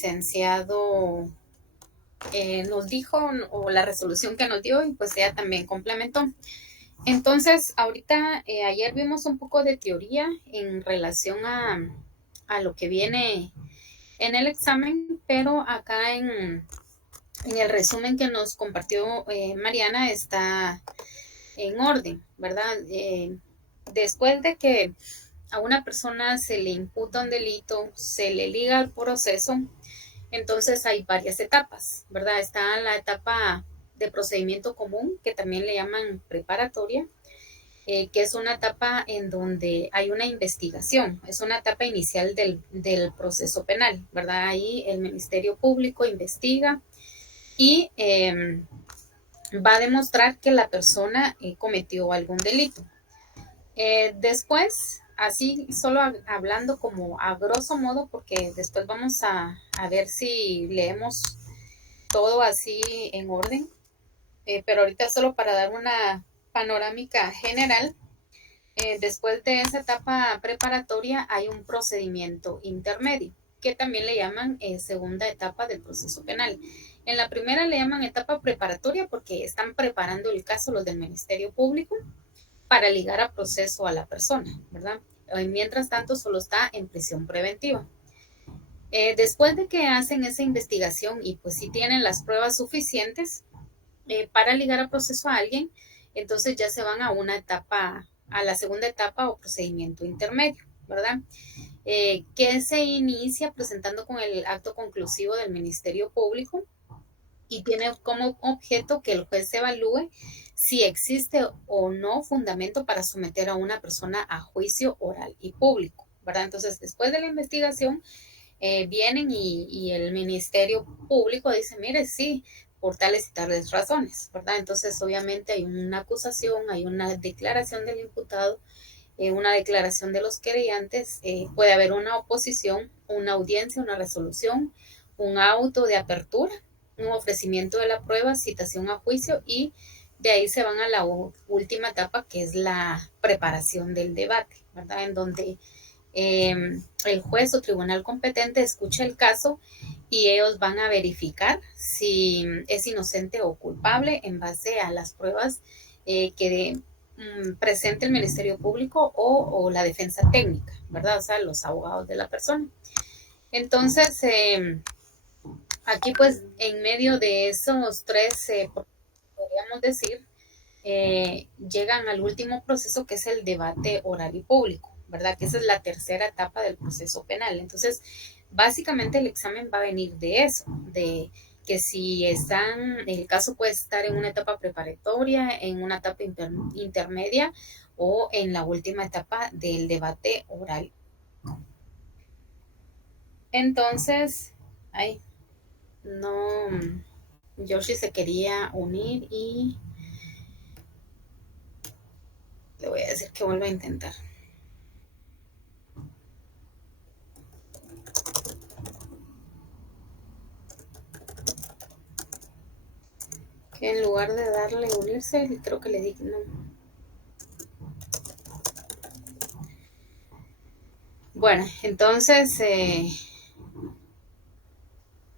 licenciado nos dijo o la resolución que nos dio y pues ella también complementó. Entonces, ahorita, ayer vimos un poco de teoría en relación a lo que viene en el examen, pero acá en el resumen que nos compartió Mariana está en orden, ¿verdad? Después de que a una persona se le imputa un delito, se le liga al proceso, entonces hay varias etapas, ¿verdad? Está la etapa de procedimiento común, que también le llaman preparatoria, que es una etapa en donde hay una investigación, es una etapa inicial del proceso penal, ¿verdad? Ahí el Ministerio Público investiga y va a demostrar que la persona cometió algún delito. Después, así solo hablando como a grosso modo, porque después vamos a ver si leemos todo así en orden, pero ahorita solo para dar una panorámica general. Después de esa etapa preparatoria hay un procedimiento intermedio, que también le llaman segunda etapa del proceso penal. En la primera le llaman etapa preparatoria porque están preparando el caso los del Ministerio Público para ligar a proceso a la persona, ¿verdad? Mientras tanto, solo está en prisión preventiva. Después de que hacen esa investigación y pues si tienen las pruebas suficientes para ligar a proceso a alguien, entonces ya se van a una etapa, a la segunda etapa o procedimiento intermedio, ¿verdad? Que se inicia presentando con el acto conclusivo del Ministerio Público y tiene como objeto que el juez evalúe si existe o no fundamento para someter a una persona a juicio oral y público, ¿verdad? Entonces, después de la investigación, vienen y el Ministerio Público dice, mire, sí, por tales y tales razones, ¿verdad? Entonces, obviamente hay una acusación, hay una declaración del imputado, una declaración de los querellantes, puede haber una oposición, una audiencia, una resolución, un auto de apertura, un ofrecimiento de la prueba, citación a juicio y de ahí se van a la última etapa que es la preparación del debate, ¿verdad? En donde el juez o tribunal competente escucha el caso y ellos van a verificar si es inocente o culpable en base a las pruebas que presente el Ministerio Público o la defensa técnica, ¿verdad? O sea, los abogados de la persona. Entonces, aquí pues en medio de esos tres, podríamos decir, llegan al último proceso que es el debate oral y público, ¿verdad? Que esa es la tercera etapa del proceso penal. Entonces, básicamente el examen va a venir de eso, de que si están, el caso puede estar en una etapa preparatoria, en una etapa intermedia o en la última etapa del debate oral. Entonces, ay, no, Yoshi se quería unir y le voy a decir que vuelva a intentar. Que en lugar de darle unirse, creo que le di no. Bueno, entonces,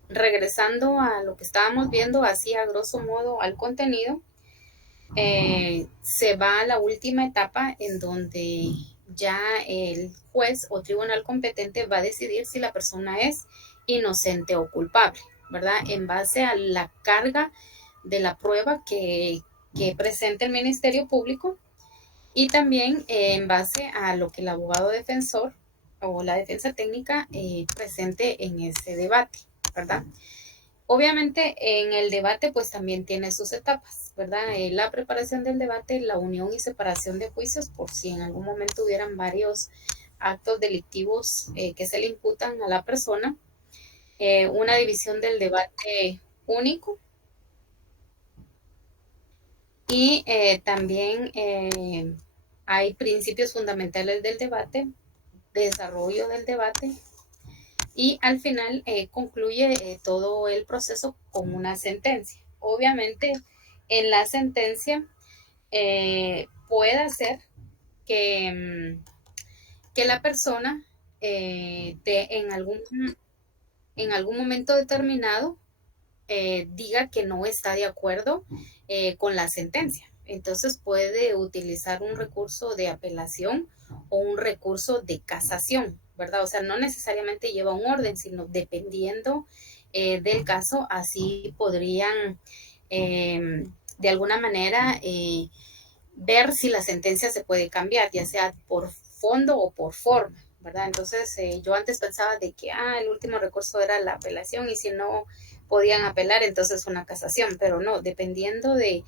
regresando a lo que estábamos viendo, así a grosso modo al contenido, se va a la última etapa en donde ya el juez o tribunal competente va a decidir si la persona es inocente o culpable, ¿verdad? En base a la carga de la prueba que presenta el Ministerio Público y también en base a lo que el abogado defensor o la defensa técnica presente en ese debate, ¿verdad? Obviamente en el debate pues también tiene sus etapas, ¿verdad? La preparación del debate, la unión y separación de juicios por si en algún momento hubieran varios actos delictivos que se le imputan a la persona, una división del debate único y también hay principios fundamentales del debate, desarrollo del debate y al final concluye todo el proceso con una sentencia. Obviamente en la sentencia puede ser que la persona en algún en algún momento determinado diga que no está de acuerdo con la sentencia. Entonces puede utilizar un recurso de apelación o un recurso de casación, ¿verdad? O sea, no necesariamente lleva un orden, sino dependiendo del caso, así podrían de alguna manera ver si la sentencia se puede cambiar, ya sea por fondo o por forma, ¿verdad? Entonces, yo antes pensaba de que, el último recurso era la apelación y si no podían apelar, entonces una casación, pero no, dependiendo de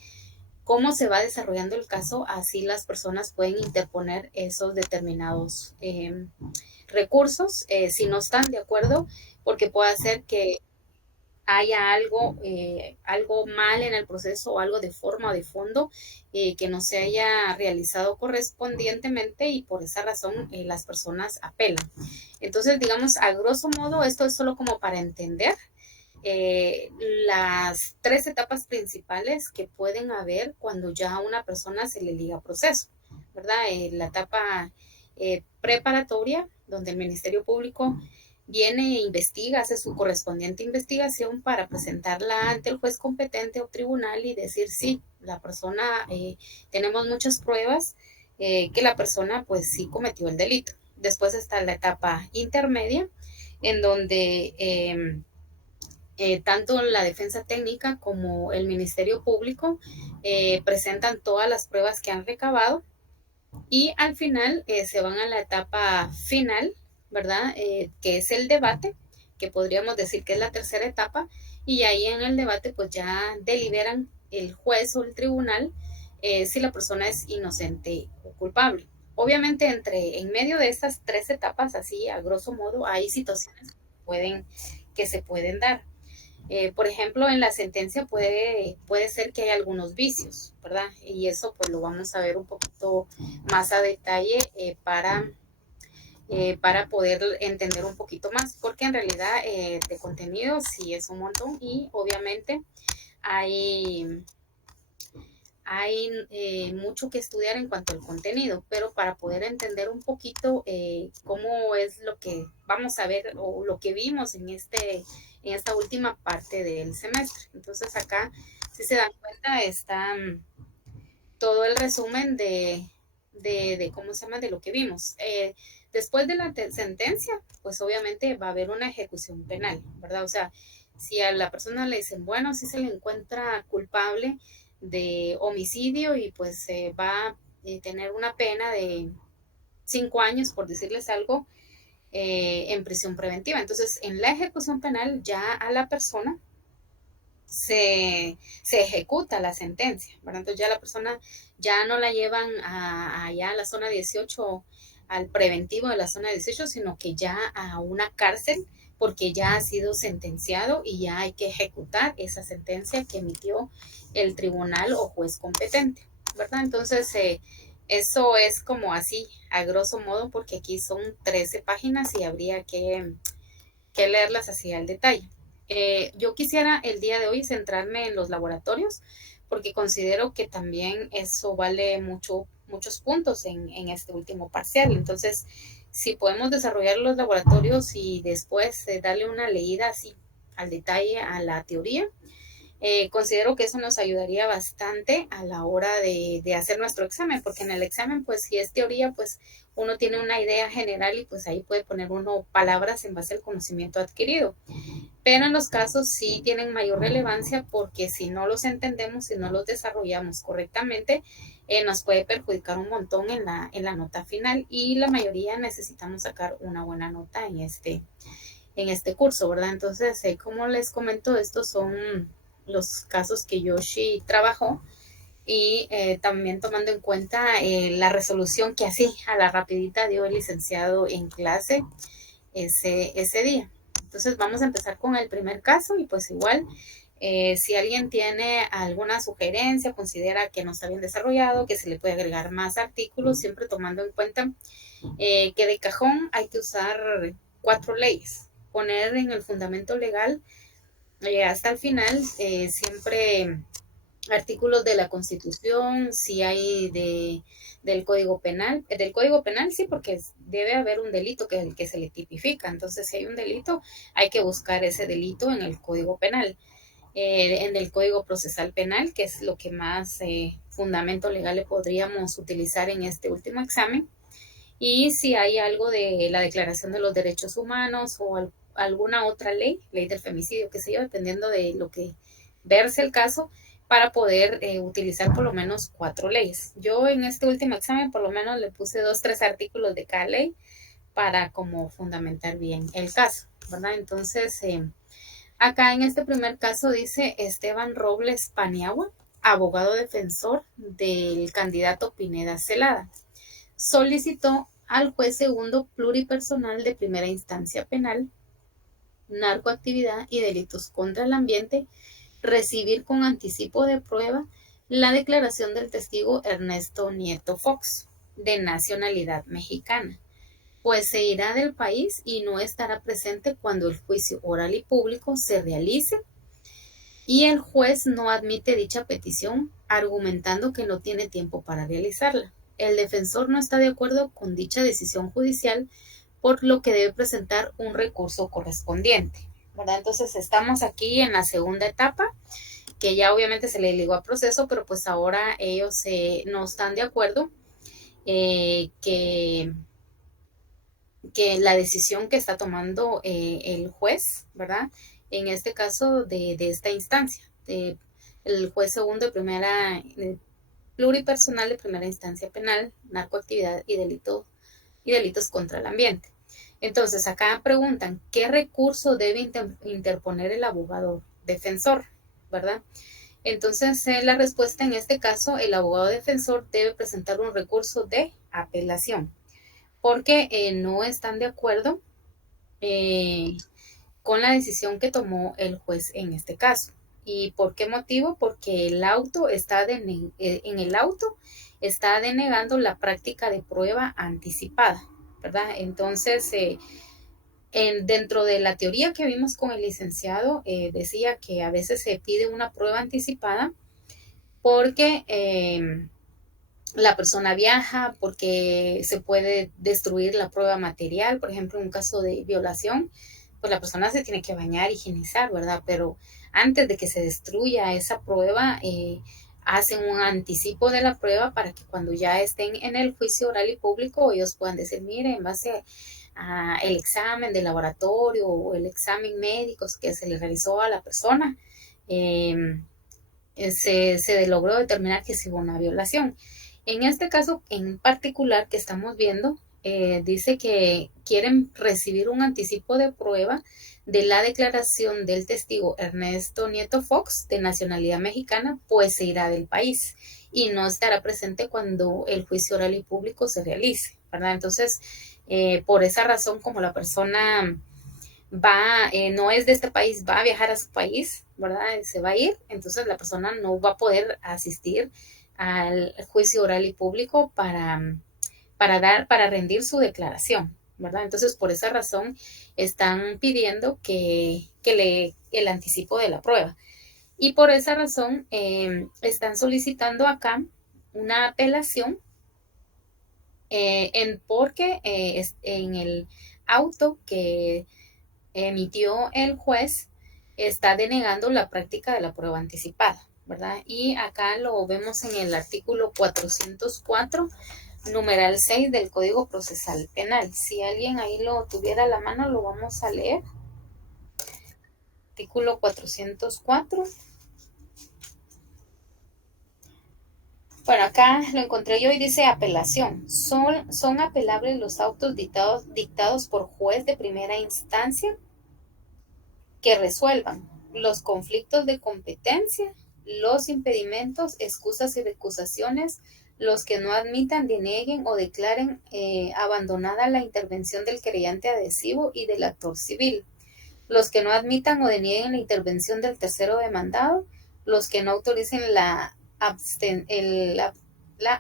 cómo se va desarrollando el caso, así las personas pueden interponer esos determinados recursos si no están de acuerdo, porque puede ser que haya algo mal en el proceso o algo de forma o de fondo que no se haya realizado correspondientemente y por esa razón las personas apelan. Entonces, digamos, a grosso modo, esto es solo como para entender eh, las tres etapas principales que pueden haber cuando ya a una persona se le liga proceso, ¿verdad? La etapa preparatoria, donde el Ministerio Público viene e investiga, hace su correspondiente investigación para presentarla ante el juez competente o tribunal y decir sí, la persona, tenemos muchas pruebas que la persona pues sí cometió el delito. Después está la etapa intermedia, en donde tanto la defensa técnica como el Ministerio Público presentan todas las pruebas que han recabado y al final se van a la etapa final, ¿verdad? Que es el debate, que podríamos decir que es la tercera etapa, y ahí en el debate pues ya deliberan el juez o el tribunal si la persona es inocente o culpable. Obviamente en medio de estas tres etapas, así a grosso modo, hay situaciones que se pueden dar. Por ejemplo, en la sentencia puede ser que haya algunos vicios, ¿verdad? Y eso pues lo vamos a ver un poquito más a detalle para poder entender un poquito más, porque en realidad de contenido sí es un montón y obviamente hay, hay mucho que estudiar en cuanto al contenido, pero para poder entender un poquito cómo es lo que vamos a ver o lo que vimos en esta última parte del semestre. Entonces acá, si se dan cuenta, está todo el resumen de cómo se llama, de lo que vimos. Después de la sentencia, pues obviamente va a haber una ejecución penal, ¿verdad? O sea, si a la persona le dicen, bueno, si se le encuentra culpable de homicidio y pues va a tener una pena de 5 años, por decirles algo, en prisión preventiva. Entonces, en la ejecución penal ya a la persona se ejecuta la sentencia, ¿verdad? Entonces ya la persona ya no la llevan allá a la zona 18, al preventivo de la zona 18, sino que ya a una cárcel porque ya ha sido sentenciado y ya hay que ejecutar esa sentencia que emitió el tribunal o juez competente, ¿verdad? Entonces, eso es como así, a grosso modo, porque aquí son 13 páginas y habría que leerlas así al detalle. Yo quisiera el día de hoy centrarme en los laboratorios porque considero que también eso vale muchos puntos en este último parcial. Entonces, si podemos desarrollar los laboratorios y después darle una leída así al detalle a la teoría, considero que eso nos ayudaría bastante a la hora de hacer nuestro examen, porque en el examen, pues si es teoría, pues uno tiene una idea general y pues ahí puede poner uno palabras en base al conocimiento adquirido. Pero en los casos sí tienen mayor relevancia porque si no los entendemos, si no los desarrollamos correctamente, nos puede perjudicar un montón en la nota final y la mayoría necesitamos sacar una buena nota en este curso, ¿verdad? Entonces, como les comento, estos son los casos que Yoshi trabajó y también tomando en cuenta la resolución que así a la rapidita dio el licenciado en clase ese día. Entonces vamos a empezar con el primer caso y pues igual si alguien tiene alguna sugerencia, considera que no está bien desarrollado, que se le puede agregar más artículos, siempre tomando en cuenta que de cajón hay que usar 4 leyes, poner en el fundamento legal hasta el final siempre artículos de la Constitución, si hay del Código Penal. Del Código Penal sí, porque debe haber un delito que es el que se le tipifica. Entonces, si hay un delito, hay que buscar ese delito en el Código Penal. En el Código Procesal Penal, que es lo que más fundamento legal le podríamos utilizar en este último examen. Y si hay algo de la Declaración de los Derechos Humanos o alguna otra ley, ley del femicidio, qué sé yo, dependiendo de lo que verse el caso, para poder utilizar por lo menos 4 leyes. Yo en este último examen por lo menos le puse 2, 3 artículos de cada ley para como fundamentar bien el caso, ¿verdad? Entonces, acá en este primer caso dice Esteban Robles Paniagua, abogado defensor del candidato Pineda Celada, solicitó al juez segundo pluripersonal de primera instancia penal, narcoactividad y delitos contra el ambiente recibir con anticipo de prueba la declaración del testigo Ernesto Nieto Fox, de nacionalidad mexicana, pues se irá del país y no estará presente cuando el juicio oral y público se realice, y el juez no admite dicha petición, argumentando que no tiene tiempo para realizarla. El defensor no está de acuerdo con dicha decisión judicial, por lo que debe presentar un recurso correspondiente, ¿verdad? Entonces estamos aquí en la segunda etapa, que ya obviamente se le ligó a proceso, pero pues ahora ellos no están de acuerdo que la decisión que está tomando el juez, ¿verdad? En este caso de esta instancia, el juez segundo de primera, pluripersonal de primera instancia penal, narcoactividad y delitos contra el ambiente. Entonces, acá preguntan, ¿qué recurso debe interponer el abogado defensor? ¿Verdad? Entonces, la respuesta en este caso, el abogado defensor debe presentar un recurso de apelación, porque no están de acuerdo eh, con la decisión que tomó el juez en este caso. ¿Y por qué motivo? Porque el auto en el auto está denegando la práctica de prueba anticipada, ¿verdad? Entonces, dentro de la teoría que vimos con el licenciado, decía que a veces se pide una prueba anticipada porque la persona viaja, porque se puede destruir la prueba material, por ejemplo, en un caso de violación, pues la persona se tiene que bañar, higienizar, ¿verdad? Pero antes de que se destruya esa prueba, hacen un anticipo de la prueba para que cuando ya estén en el juicio oral y público, ellos puedan decir, mire, en base a el examen de laboratorio o el examen médico que se le realizó a la persona, se logró determinar que sí hubo una violación. En este caso en particular que estamos viendo, dice que quieren recibir un anticipo de prueba de la declaración del testigo Ernesto Nieto Fox, de nacionalidad mexicana, pues se irá del país y no estará presente cuando el juicio oral y público se realice, ¿verdad? Entonces, por esa razón, como la persona no es de este país, va a viajar a su país, ¿verdad? Se va a ir, entonces la persona no va a poder asistir al juicio oral y público para rendir su declaración, ¿verdad? Entonces, por esa razón, están pidiendo el anticipo de la prueba. Y por esa razón, están solicitando acá una apelación porque en el auto que emitió el juez está denegando la práctica de la prueba anticipada, ¿verdad? Y acá lo vemos en el artículo 404, numeral 6 del Código Procesal Penal. Si alguien ahí lo tuviera a la mano, lo vamos a leer. Artículo 404. Bueno, acá lo encontré yo y dice apelación. Son apelables los autos dictados por juez de primera instancia que resuelvan los conflictos de competencia, los impedimentos, excusas y recusaciones, los que no admitan, denieguen o declaren abandonada la intervención del querellante adhesivo y del actor civil, los que no admitan o denieguen la intervención del tercero demandado, los que no autoricen la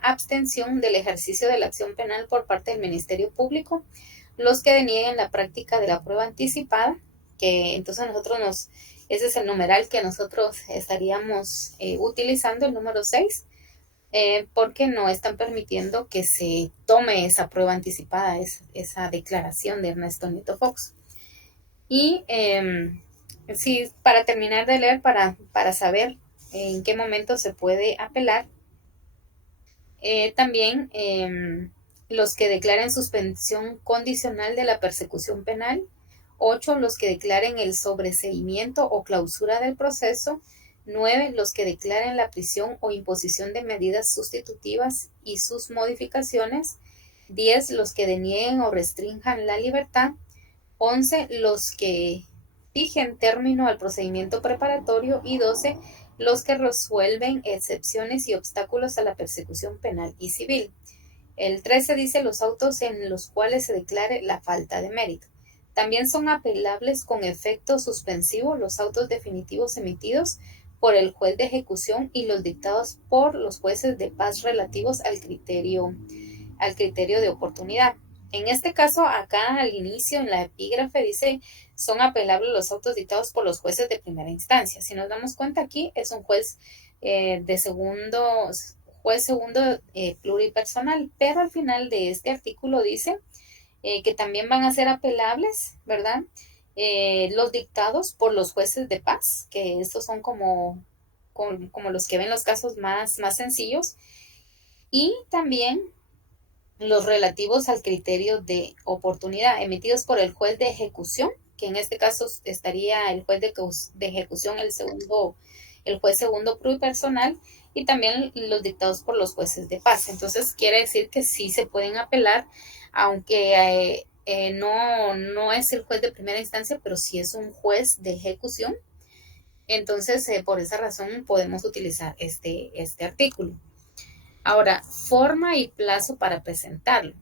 abstención del ejercicio de la acción penal por parte del Ministerio Público, los que denieguen la práctica de la prueba anticipada, que entonces ese es el numeral que nosotros estaríamos utilizando, el número 6, porque no están permitiendo que se tome esa prueba anticipada, esa declaración de Ernesto Nieto Fox. Y sí, para terminar de leer, para saber en qué momento se puede apelar, también los que declaren suspensión condicional de la persecución penal. 8, los que declaren el sobreseimiento o clausura del proceso. 9, los que declaren la prisión o imposición de medidas sustitutivas y sus modificaciones. 10, los que denieguen o restrinjan la libertad. 11, los que fijen término al procedimiento preparatorio. Y 12, los que resuelven excepciones y obstáculos a la persecución penal y civil. El 13 dice los autos en los cuales se declare la falta de mérito. También son apelables con efecto suspensivo los autos definitivos emitidos por el juez de ejecución y los dictados por los jueces de paz relativos al criterio de oportunidad. En este caso, acá al inicio, en la epígrafe, dice son apelables los autos dictados por los jueces de primera instancia. Si nos damos cuenta, aquí es un juez segundo pluripersonal, pero al final de este artículo dice que también van a ser apelables, ¿verdad? Los dictados por los jueces de paz, que estos son como los que ven los casos más sencillos, y también los relativos al criterio de oportunidad emitidos por el juez de ejecución, que en este caso estaría el juez de ejecución, el juez segundo pluripersonal, y también los dictados por los jueces de paz. Entonces quiere decir que sí se pueden apelar, aunque no es el juez de primera instancia, pero sí es un juez de ejecución. Entonces, por esa razón podemos utilizar este artículo. Ahora, forma y plazo para presentarlo.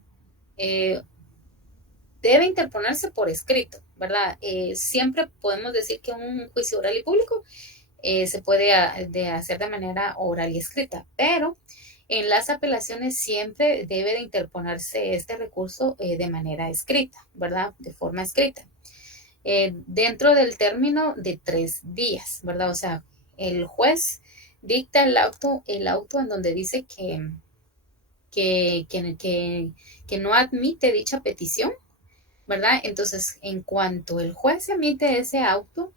Debe interponerse por escrito, ¿verdad? Siempre podemos decir que un juicio oral y público se puede hacer de manera oral y escrita, pero en las apelaciones siempre debe de interponerse este recurso de manera escrita, ¿verdad? De forma escrita. Dentro del término de 3 días, ¿verdad? O sea, el juez dicta el auto en donde dice que no admite dicha petición, ¿verdad? Entonces, en cuanto el juez emite ese auto,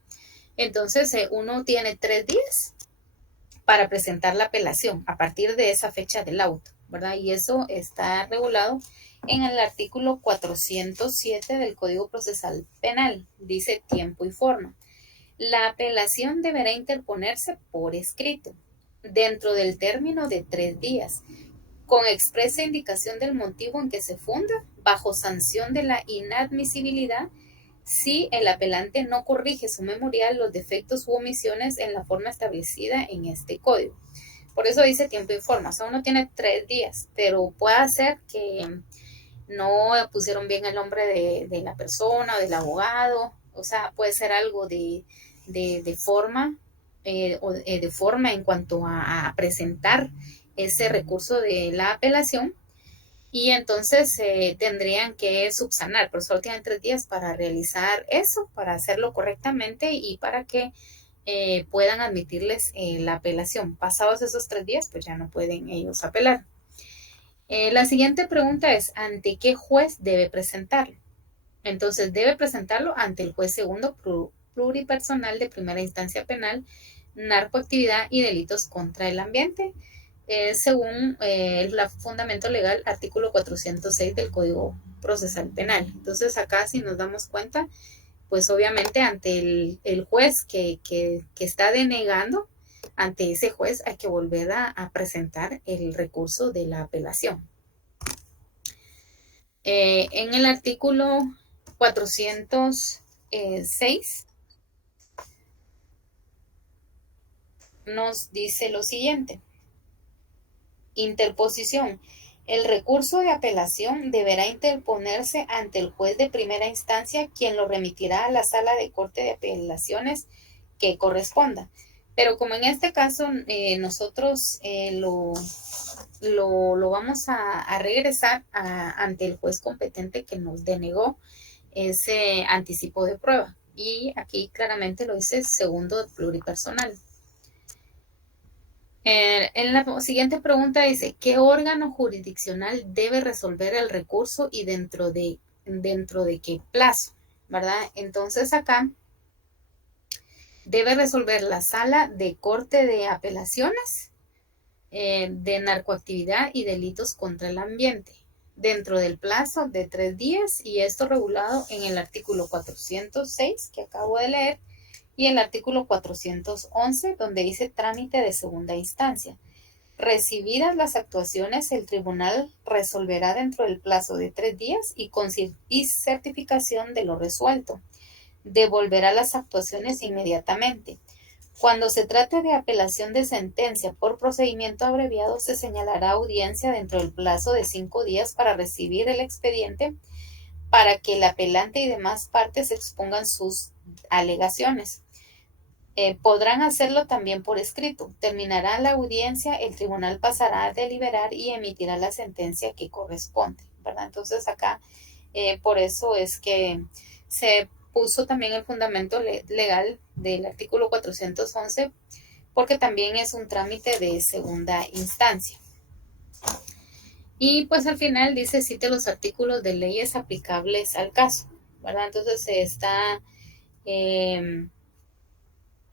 entonces uno tiene 3 días para presentar la apelación a partir de esa fecha del auto, ¿verdad? Y eso está regulado en el artículo 407 del Código Procesal Penal. Dice tiempo y forma. La apelación deberá interponerse por escrito, dentro del término de 3 días, con expresa indicación del motivo en que se funda, bajo sanción de la inadmisibilidad, si el apelante no corrige su memorial los defectos u omisiones en la forma establecida en este código. Por eso dice tiempo y forma. O sea, uno tiene 3 días, pero puede ser que no pusieron bien el nombre de la persona o del abogado. O sea, puede ser algo de forma o de forma en cuanto a presentar ese recurso de la apelación. Y entonces tendrían que subsanar, pero solo tienen 3 días para realizar eso, para hacerlo correctamente y para que puedan admitirles la apelación. Pasados esos 3 días, pues ya no pueden ellos apelar. La siguiente pregunta es, ¿ante qué juez debe presentarlo? Entonces, debe presentarlo ante el juez segundo pluripersonal de primera instancia penal, narcoactividad y delitos contra el ambiente, según el fundamento legal, artículo 406 del Código Procesal Penal. Entonces, acá si nos damos cuenta, pues obviamente ante el juez que está denegando, ante ese juez hay que volver a presentar el recurso de la apelación. En el artículo 406 nos dice lo siguiente. Interposición. El recurso de apelación deberá interponerse ante el juez de primera instancia, quien lo remitirá a la sala de corte de apelaciones que corresponda. Pero como en este caso nosotros lo vamos a regresar ante el juez competente que nos denegó ese anticipo de prueba. Y aquí claramente lo dice segundo pluripersonal. En la siguiente pregunta dice, ¿qué órgano jurisdiccional debe resolver el recurso y dentro de qué plazo? ¿Verdad? Entonces acá debe resolver la sala de corte de apelaciones de narcoactividad y delitos contra el ambiente dentro del plazo de 3 días, y esto regulado en el artículo 406 que acabo de leer y el artículo 411 donde dice trámite de segunda instancia. Recibidas las actuaciones, el tribunal resolverá dentro del plazo de 3 días y certificación de lo resuelto. Devolverá las actuaciones inmediatamente. Cuando se trate de apelación de sentencia por procedimiento abreviado, se señalará audiencia dentro del plazo de 5 días para recibir el expediente para que el apelante y demás partes expongan sus alegaciones. Podrán hacerlo también por escrito. Terminará la audiencia, el tribunal pasará a deliberar y emitirá la sentencia que corresponde, ¿verdad? Entonces acá, por eso es que se puso también el fundamento legal del artículo 411, porque también es un trámite de segunda instancia. Y pues al final dice, cite los artículos de leyes aplicables al caso, ¿verdad? Entonces está...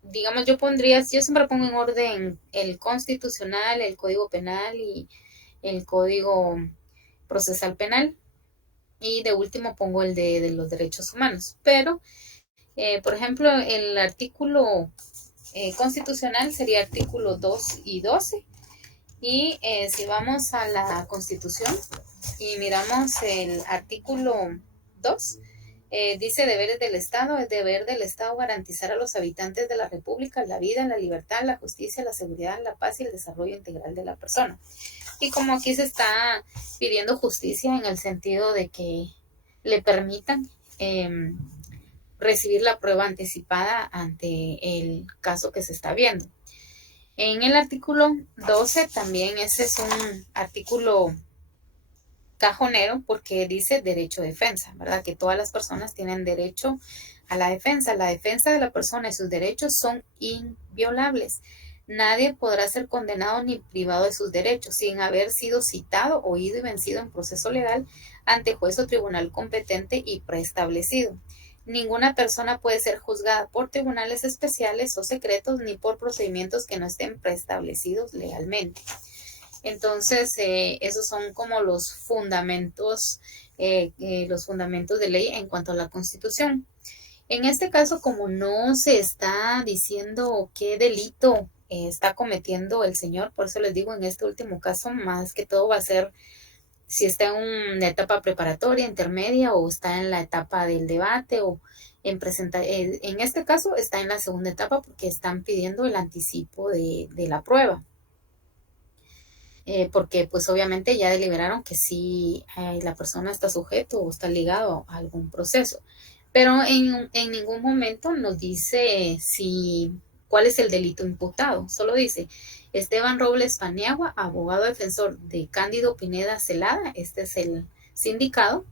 digamos, yo siempre pongo en orden el constitucional, el código penal y el código procesal penal. Y de último pongo el de los derechos humanos. Pero, por ejemplo, el artículo constitucional sería artículo 2 y 12. Y si vamos a la Constitución y miramos el artículo 2, dice deberes del Estado. Es deber del Estado garantizar a los habitantes de la República la vida, la libertad, la justicia, la seguridad, la paz y el desarrollo integral de la persona. Y como aquí se está pidiendo justicia en el sentido de que le permitan recibir la prueba anticipada ante el caso que se está viendo. En el artículo 12 también ese es un artículo cajonero porque dice derecho de defensa, ¿verdad? Que todas las personas tienen derecho a la defensa. La defensa de la persona y sus derechos son inviolables. Nadie podrá ser condenado ni privado de sus derechos sin haber sido citado, oído y vencido en proceso legal ante juez o tribunal competente y preestablecido. Ninguna persona puede ser juzgada por tribunales especiales o secretos ni por procedimientos que no estén preestablecidos legalmente. Entonces, esos son como los fundamentos de ley en cuanto a la Constitución. En este caso, como no se está diciendo qué delito está cometiendo el señor, por eso les digo, en este último caso, más que todo va a ser si está en una etapa preparatoria, intermedia o está en la etapa del debate o en este caso está en la segunda etapa porque están pidiendo el anticipo de la prueba. Porque pues obviamente ya deliberaron que sí la persona está sujeto o está ligado a algún proceso. Pero en ningún momento nos dice cuál es el delito imputado. Solo dice Esteban Robles Paniagua, abogado defensor de Cándido Pineda Celada, este es el sindicado,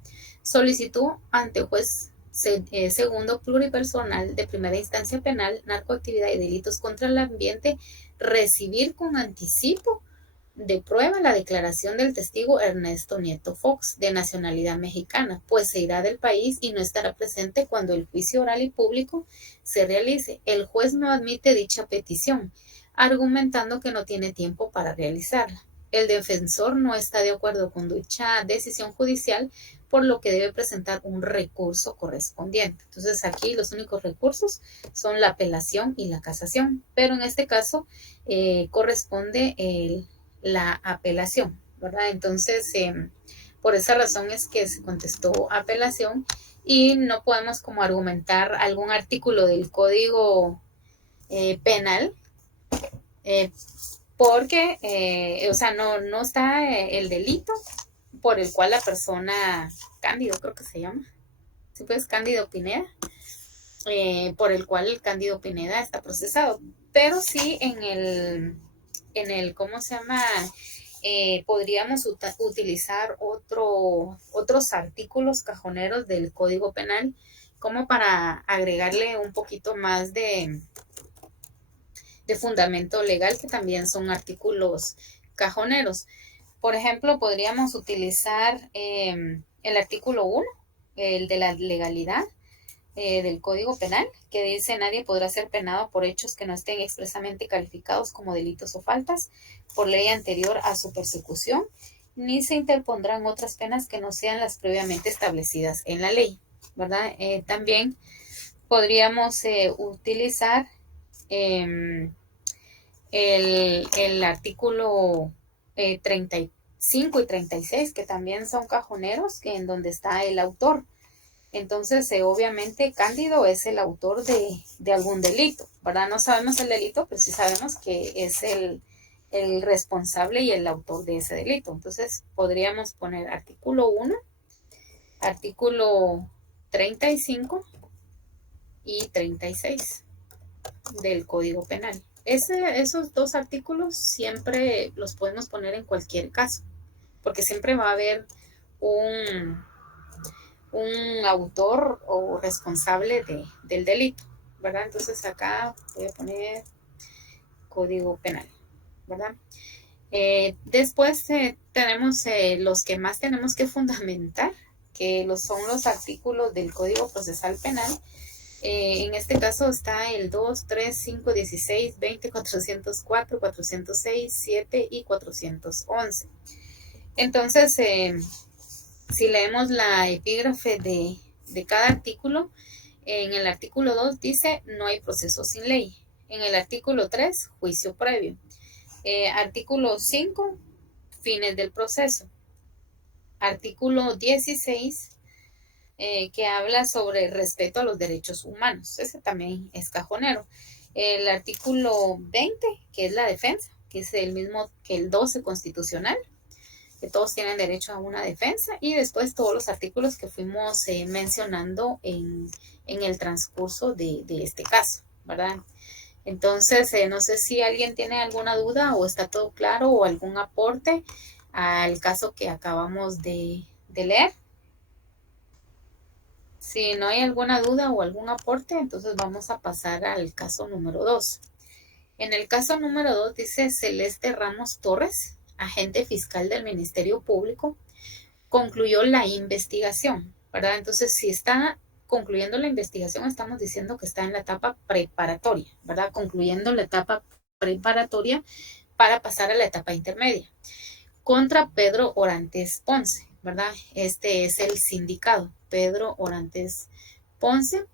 solicitó ante juez segundo pluripersonal de primera instancia penal, narcoactividad y delitos contra el ambiente recibir con anticipo de prueba la declaración del testigo Ernesto Nieto Fox, de nacionalidad mexicana, pues se irá del país y no estará presente cuando el juicio oral y público se realice. El juez no admite dicha petición, argumentando que no tiene tiempo para realizarla. El defensor no está de acuerdo con dicha decisión judicial, por lo que debe presentar un recurso correspondiente. Entonces aquí los únicos recursos son la apelación y la casación, pero en este caso corresponde la apelación, ¿verdad? Entonces, por esa razón es que se contestó apelación y no podemos como argumentar algún artículo del Código Penal porque, o sea, no está el delito por el cual la persona, Cándido creo que se llama, sí, pues Cándido Pineda, por el cual el Cándido Pineda está procesado, pero sí en el ¿cómo se llama? Podríamos utilizar otros artículos cajoneros del Código Penal como para agregarle un poquito más de fundamento legal, que también son artículos cajoneros. Por ejemplo, podríamos utilizar el artículo 1, el de la legalidad del Código Penal, que dice: nadie podrá ser penado por hechos que no estén expresamente calificados como delitos o faltas por ley anterior a su persecución, ni se interpondrán otras penas que no sean las previamente establecidas en la ley, ¿verdad? También podríamos utilizar eh, el artículo 35 y 36, que también son cajoneros, que en donde está el autor. Entonces, obviamente, Cándido es el autor de algún delito, ¿verdad? No sabemos el delito, pero sí sabemos que es el responsable y el autor de ese delito. Entonces, podríamos poner artículo 1, artículo 35 y 36 del Código Penal. Esos dos artículos siempre los podemos poner en cualquier caso, porque siempre va a haber un autor o responsable del delito, ¿verdad? Entonces acá voy a poner Código Penal, ¿verdad? Después tenemos los que más tenemos que fundamentar, que son los artículos del Código Procesal Penal. En este caso está el 2, 3, 5, 16, 20, 404, 406, 7 y 411. Entonces, si leemos la epígrafe de cada artículo, en el artículo 2 dice: no hay proceso sin ley. En el artículo 3, juicio previo. Artículo 5, fines del proceso. Artículo 16, que habla sobre respeto a los derechos humanos. Ese también es cajonero. El artículo 20, que es la defensa, que es el mismo que el 12 constitucional, que todos tienen derecho a una defensa, y después todos los artículos que fuimos mencionando en el transcurso de este caso, ¿verdad? Entonces, no sé si alguien tiene alguna duda o está todo claro o algún aporte al caso que acabamos de leer. Si no hay alguna duda o algún aporte, entonces vamos a pasar al caso número 2. En el caso número 2 dice: Celeste Ramos Torres, agente fiscal del Ministerio Público, concluyó la investigación, ¿verdad? Entonces, si está concluyendo la investigación, estamos diciendo que está en la etapa preparatoria, ¿verdad? Concluyendo la etapa preparatoria para pasar a la etapa intermedia. Contra Pedro Orantes Ponce, ¿verdad? Este es el sindicado, Pedro Orantes Ponce,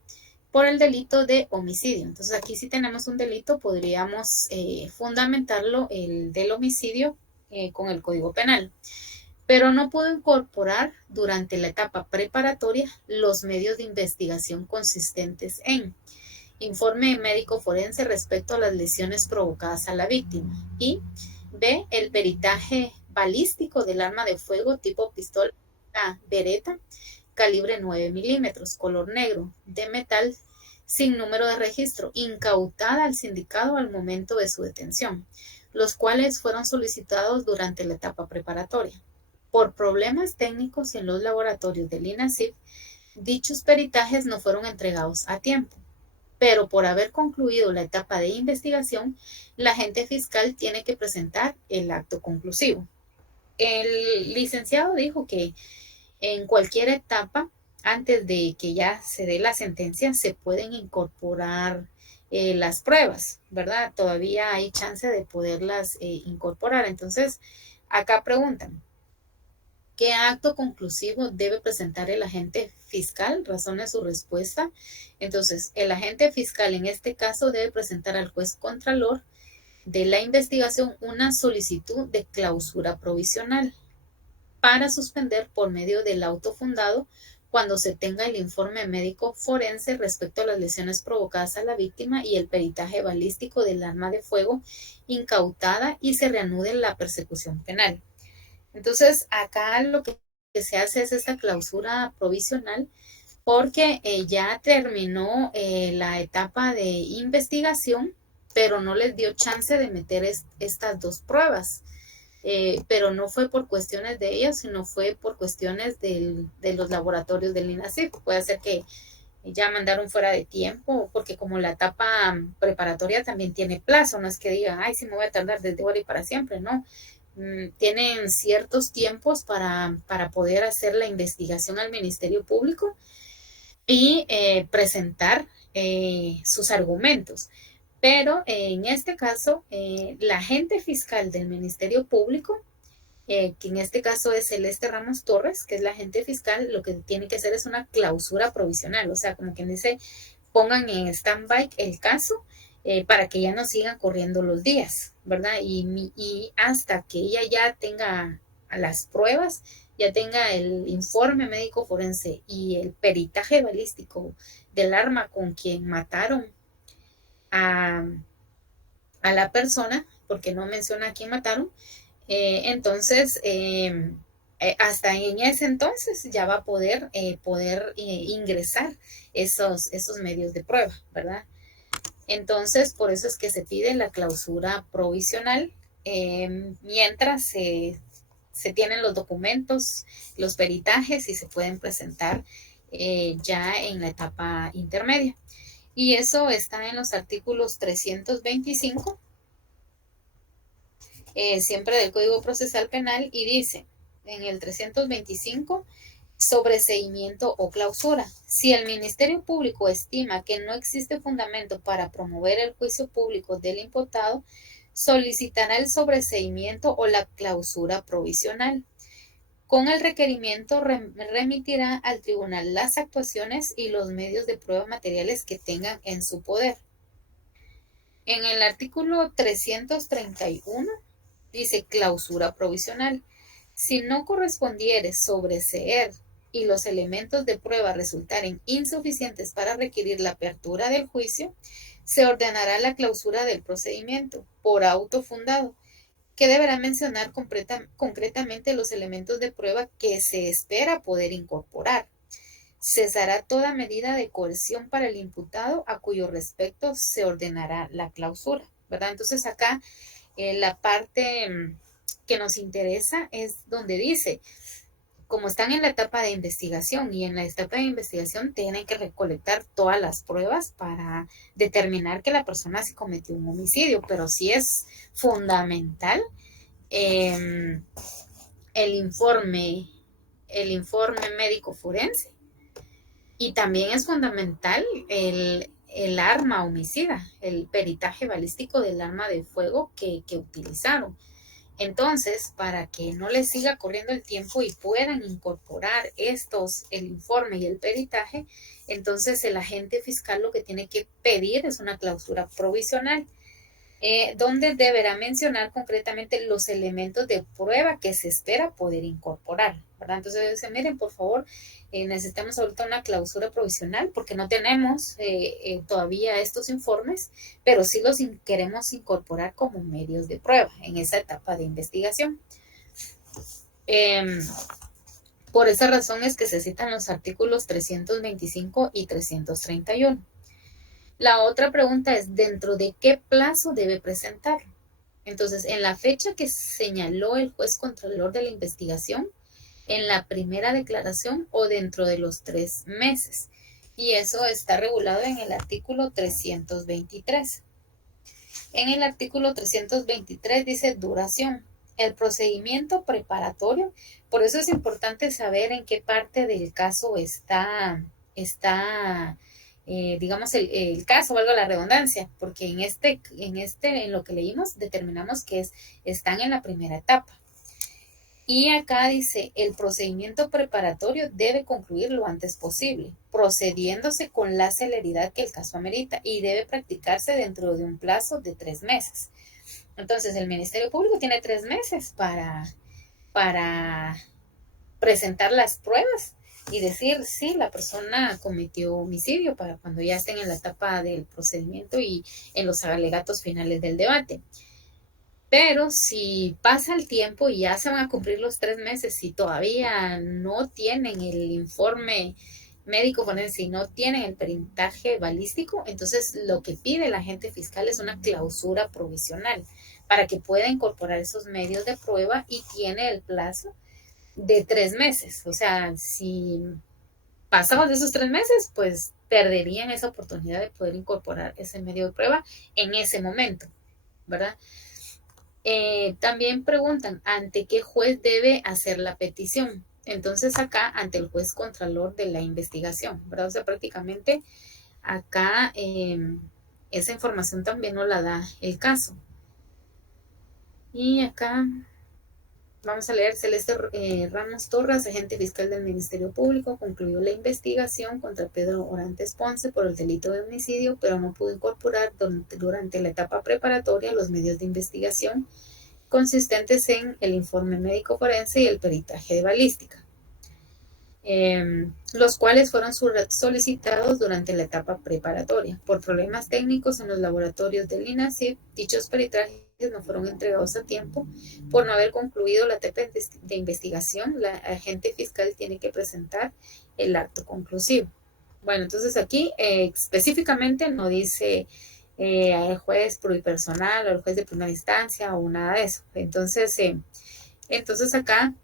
por el delito de homicidio. Entonces, aquí sí tenemos un delito, podríamos fundamentarlo, el del homicidio, con el Código Penal. Pero no pudo incorporar durante la etapa preparatoria los medios de investigación consistentes en informe médico forense respecto a las lesiones provocadas a la víctima, y B, el peritaje balístico del arma de fuego tipo pistola Beretta calibre 9 milímetros, color negro, de metal, sin número de registro, incautada al sindicado al momento de su detención, los cuales fueron solicitados durante la etapa preparatoria. Por problemas técnicos en los laboratorios del INASIF, dichos peritajes no fueron entregados a tiempo, pero por haber concluido la etapa de investigación, la agente fiscal tiene que presentar el acto conclusivo. El licenciado dijo que en cualquier etapa, antes de que ya se dé la sentencia, se pueden incorporar las pruebas, ¿verdad? Todavía hay chance de poderlas incorporar. Entonces, acá preguntan: ¿qué acto conclusivo debe presentar el agente fiscal? Razone su respuesta. Entonces, el agente fiscal en este caso debe presentar al juez contralor de la investigación una solicitud de clausura provisional para suspender por medio del auto fundado cuando se tenga el informe médico forense respecto a las lesiones provocadas a la víctima y el peritaje balístico del arma de fuego incautada y se reanude la persecución penal. Entonces, acá lo que se hace es esta clausura provisional porque ya terminó la etapa de investigación, pero no les dio chance de meter estas dos pruebas. Pero no fue por cuestiones de ellos, sino fue por cuestiones de los laboratorios del INASIF. Puede ser que ya mandaron fuera de tiempo, porque como la etapa preparatoria también tiene plazo, no es que digan, ay, sí me voy a tardar desde ahora y para siempre, no. Tienen ciertos tiempos para poder hacer la investigación al Ministerio Público y presentar sus argumentos. Pero en este caso, la agente fiscal del Ministerio Público, que en este caso es Celeste Ramos Torres, que es la agente fiscal, lo que tiene que hacer es una clausura provisional, o sea, como quien dice, pongan en stand-by el caso para que ya no sigan corriendo los días, ¿verdad? Y hasta que ella ya tenga las pruebas, ya tenga el informe médico forense y el peritaje balístico del arma con quien mataron a, a la persona, porque no menciona a quién mataron, entonces, hasta en ese entonces ya va a poder ingresar esos medios de prueba, ¿verdad? Entonces, por eso es que se pide la clausura provisional mientras se tienen los documentos, los peritajes y se pueden presentar ya en la etapa intermedia. Y eso está en los artículos 325 siempre del Código Procesal Penal, y dice en el 325, sobreseimiento o clausura. Si el Ministerio Público estima que no existe fundamento para promover el juicio público del imputado, solicitará el sobreseimiento o la clausura provisional. Con el requerimiento remitirá al tribunal las actuaciones y los medios de prueba materiales que tengan en su poder. En el artículo 331 dice clausura provisional. Si no correspondiere sobreseer y los elementos de prueba resultaren insuficientes para requerir la apertura del juicio, se ordenará la clausura del procedimiento por auto fundado, que deberá mencionar concretamente los elementos de prueba que se espera poder incorporar. Cesará toda medida de coerción para el imputado a cuyo respecto se ordenará la clausura, ¿verdad? Entonces acá la parte que nos interesa es donde dice, como están en la etapa de investigación y en la etapa de investigación tienen que recolectar todas las pruebas para determinar que la persona sí cometió un homicidio, pero sí es fundamental el informe médico forense, y también es fundamental el arma homicida, el peritaje balístico del arma de fuego que utilizaron. Entonces, para que no les siga corriendo el tiempo y puedan incorporar el informe y el peritaje, entonces el agente fiscal lo que tiene que pedir es una clausura provisional, donde deberá mencionar concretamente los elementos de prueba que se espera poder incorporar, ¿verdad? Entonces dice, miren, por favor, necesitamos ahorita una clausura provisional porque no tenemos todavía estos informes, pero sí los queremos incorporar como medios de prueba en esa etapa de investigación. Por esa razón es que se citan los artículos 325 y 331. La otra pregunta es, ¿dentro de qué plazo debe presentar? Entonces, en la fecha que señaló el juez contralor de la investigación, en la primera declaración o dentro de los 3 meses. Y eso está regulado en el artículo 323. En el artículo 323 dice duración. El procedimiento preparatorio, por eso es importante saber en qué parte del caso está digamos, el caso, valga la redundancia, porque en lo que leímos, determinamos que están en la primera etapa. Y acá dice, el procedimiento preparatorio debe concluir lo antes posible, procediéndose con la celeridad que el caso amerita, y debe practicarse dentro de un plazo de 3 meses. Entonces, el Ministerio Público tiene 3 meses para presentar las pruebas y decir si la persona cometió homicidio para cuando ya estén en la etapa del procedimiento y en los alegatos finales del debate. Pero si pasa el tiempo y ya se van a cumplir los 3 meses y todavía no tienen el informe médico forense y no tienen el peritaje balístico, entonces lo que pide la agente fiscal es una clausura provisional para que pueda incorporar esos medios de prueba, y tiene el plazo de 3 meses. O sea, si pasados de esos 3 meses, pues perderían esa oportunidad de poder incorporar ese medio de prueba en ese momento, ¿verdad? También preguntan, ¿ante qué juez debe hacer la petición? Entonces acá, ante el juez contralor de la investigación, ¿verdad? O sea, prácticamente acá esa información también nos la da el caso. Y acá vamos a leer, Celeste Ramos Torres, agente fiscal del Ministerio Público, concluyó la investigación contra Pedro Orantes Ponce por el delito de homicidio, pero no pudo incorporar durante la etapa preparatoria los medios de investigación consistentes en el informe médico forense y el peritaje de balística, los cuales fueron solicitados durante la etapa preparatoria. Por problemas técnicos en los laboratorios del INACIF, dichos peritajes no fueron entregados a tiempo. Por no haber concluido la etapa de investigación, la agente fiscal tiene que presentar el acto conclusivo. Bueno, entonces aquí específicamente no dice al juez pluripersonal o al juez de primera instancia o nada de eso. Entonces acá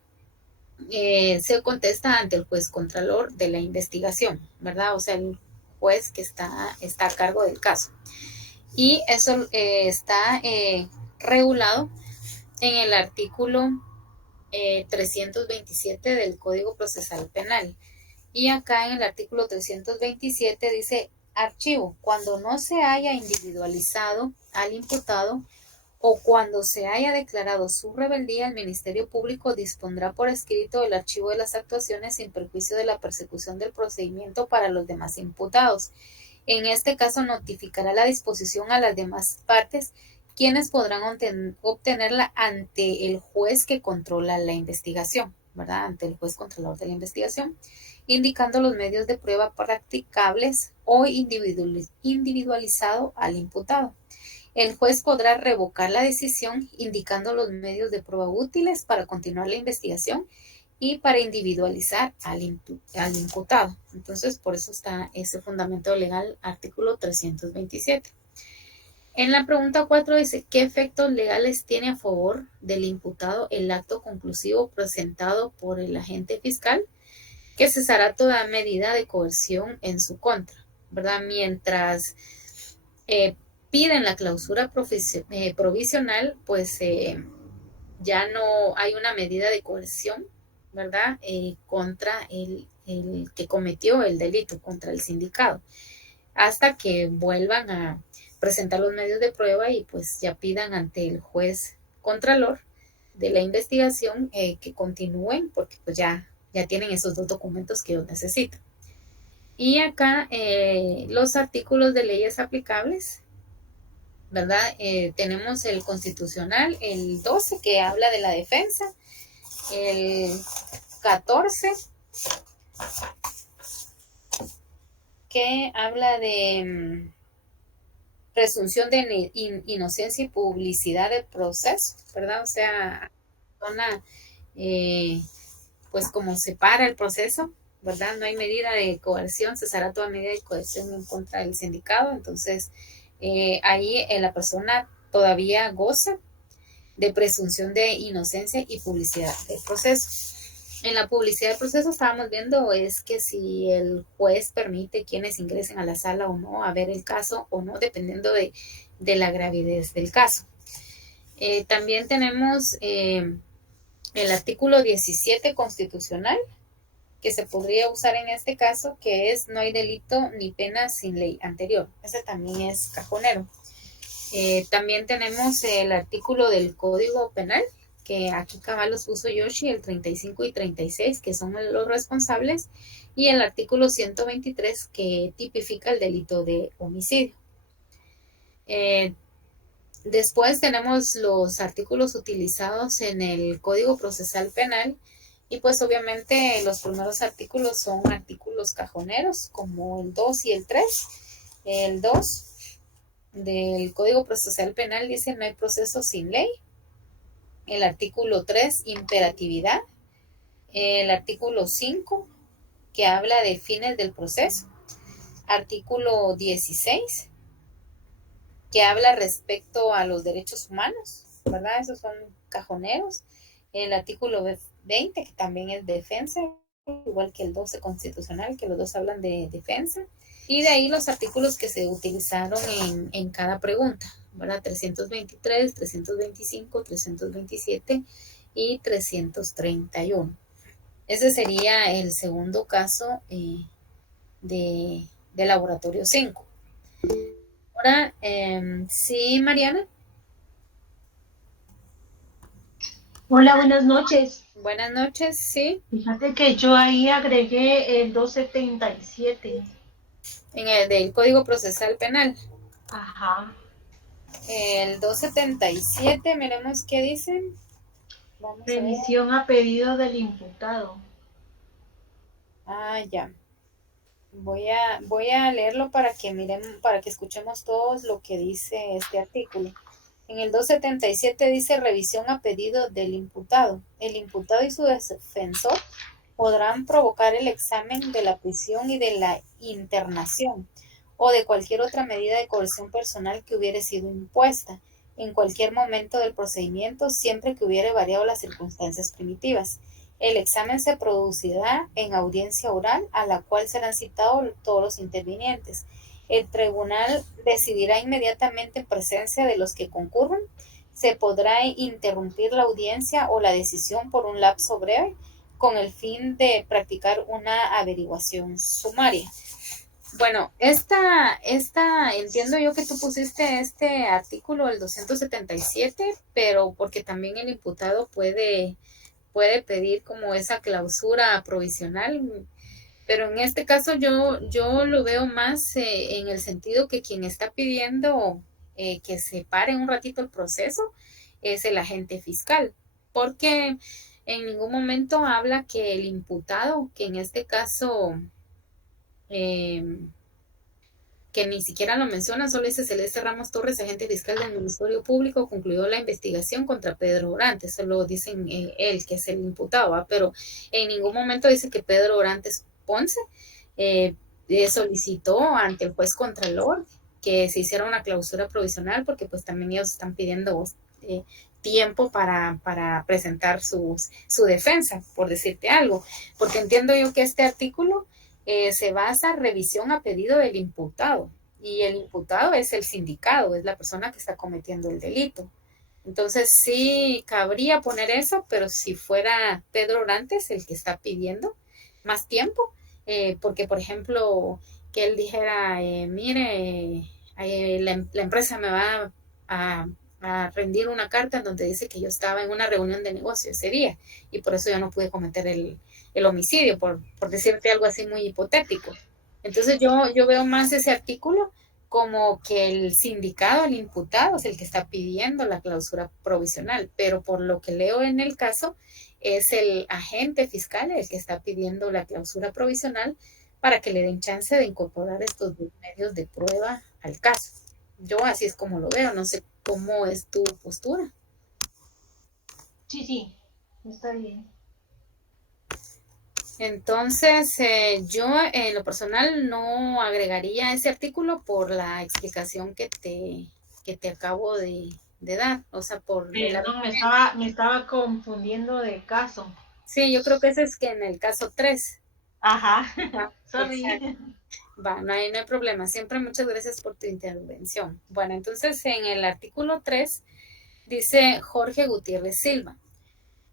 se contesta ante el juez contralor de la investigación, ¿verdad? O sea, el juez que está a cargo del caso. Y eso está regulado en el artículo 327 del Código Procesal Penal. Y acá en el artículo 327 dice, archivo, cuando no se haya individualizado al imputado o cuando se haya declarado su rebeldía, el Ministerio Público dispondrá por escrito el archivo de las actuaciones sin perjuicio de la persecución del procedimiento para los demás imputados. En este caso, notificará la disposición a las demás partes, quienes podrán obtenerla ante el juez que controla la investigación, ¿verdad? Ante el juez controlador de la investigación, indicando los medios de prueba practicables o individualizado al imputado. El juez podrá revocar la decisión indicando los medios de prueba útiles para continuar la investigación y para individualizar al imputado. Entonces, por eso está ese fundamento legal, artículo 327. En la pregunta 4 dice, ¿qué efectos legales tiene a favor del imputado el acto conclusivo presentado por el agente fiscal? Que cesará toda medida de coerción en su contra, ¿verdad? Mientras piden la clausura provisional, pues ya no hay una medida de coerción, ¿verdad? Contra el que cometió el delito, contra el sindicado, hasta que vuelvan a presentar los medios de prueba y pues ya pidan ante el juez contralor de la investigación que continúen, porque pues ya tienen esos 2 documentos que ellos necesitan. Y acá los artículos de leyes aplicables, ¿verdad? Tenemos el constitucional, el 12 que habla de la defensa, el 14 que habla de presunción de inocencia y publicidad del proceso, ¿verdad? O sea, pues como se para el proceso, ¿verdad? No hay medida de coerción, cesará toda medida de coerción en contra del sindicado, entonces ahí la persona todavía goza de presunción de inocencia y publicidad del proceso. En la publicidad del proceso estábamos viendo es que si el juez permite quienes ingresen a la sala o no a ver el caso o no, dependiendo de la gravidez del caso. También tenemos el artículo 17 constitucional, que se podría usar en este caso, que es no hay delito ni pena sin ley anterior. Ese también es cajonero. También tenemos el artículo del Código Penal, que aquí cabal los puso Yoshi, el 35 y 36, que son los responsables, y el artículo 123, que tipifica el delito de homicidio. Después tenemos los artículos utilizados en el Código Procesal Penal, y pues obviamente los primeros artículos son artículos cajoneros, como el 2 y el 3. El 2 del Código Procesal Penal dice no hay proceso sin ley. El artículo 3, imperatividad. El artículo 5, que habla de fines del proceso. Artículo 16, que habla respecto a los derechos humanos, ¿verdad? Esos son cajoneros. El artículo 20, que también es defensa. igual que el 12 constitucional, que los dos hablan de defensa, y de ahí los artículos que se utilizaron en cada pregunta, ¿verdad? 323, 325, 327 y 331. Ese sería el segundo caso de laboratorio 5. Ahora, sí, Mariana. Hola, buenas noches. Buenas noches, sí. Fíjate que yo ahí agregué el 277. En el del Código Procesal Penal. Ajá. El 277, miremos qué dicen. Vamos a ver. Revisión a pedido del imputado. Ah, ya. Voy a leerlo para que miren, para que escuchemos todos lo que dice este artículo. En el 277 dice revisión a pedido del imputado. El imputado y su defensor podrán provocar el examen de la prisión y de la internación o de cualquier otra medida de coerción personal que hubiere sido impuesta en cualquier momento del procedimiento, siempre que hubiere variado las circunstancias primitivas. El examen se producirá en audiencia oral a la cual serán citados todos los intervinientes. El tribunal decidirá inmediatamente en presencia de los que concurren. Se podrá interrumpir la audiencia o la decisión por un lapso breve con el fin de practicar una averiguación sumaria. Bueno, entiendo yo que tú pusiste este artículo, el 277, pero porque también el imputado puede pedir como esa clausura provisional, pero en este caso yo lo veo más en el sentido que quien está pidiendo que se pare un ratito el proceso es el agente fiscal, porque en ningún momento habla que el imputado, que en este caso eh, que ni siquiera lo menciona, solo dice Celeste Ramos Torres, agente fiscal del Ministerio Público, concluyó la investigación contra Pedro Orantes, solo dicen él, que es el imputado, ¿va? Pero en ningún momento dice que Pedro Orantes Ponce eh, solicitó ante el juez Contralor que se hiciera una clausura provisional, porque pues también ellos están pidiendo tiempo para presentar su defensa, por decirte algo, porque entiendo yo que este artículo se basa en revisión a pedido del imputado, y el imputado es el sindicado, es la persona que está cometiendo el delito. Entonces sí cabría poner eso, pero si fuera Pedro Orantes el que está pidiendo más tiempo, porque por ejemplo, que él dijera, mire, la empresa me va a, a rendir una carta en donde dice que yo estaba en una reunión de negocio ese día y por eso yo no pude cometer el homicidio, por decirte algo así muy hipotético. Entonces yo veo más ese artículo como que el sindicado, el imputado, es el que está pidiendo la clausura provisional, pero por lo que leo en el caso, es el agente fiscal el que está pidiendo la clausura provisional para que le den chance de incorporar estos medios de prueba al caso. Yo así es como lo veo, no sé cómo es tu postura. Sí, sí, está bien. Entonces, yo en lo personal no agregaría ese artículo por la explicación que te acabo de dar, o sea, por el Perdón, argumento. me estaba confundiendo de caso. Sí, yo creo que ese es que en el caso 3. Ajá, Ah, exacto. sorry. Va, no hay problema. Siempre muchas gracias por tu intervención. Bueno, entonces en el artículo 3 dice Jorge Gutiérrez Silva.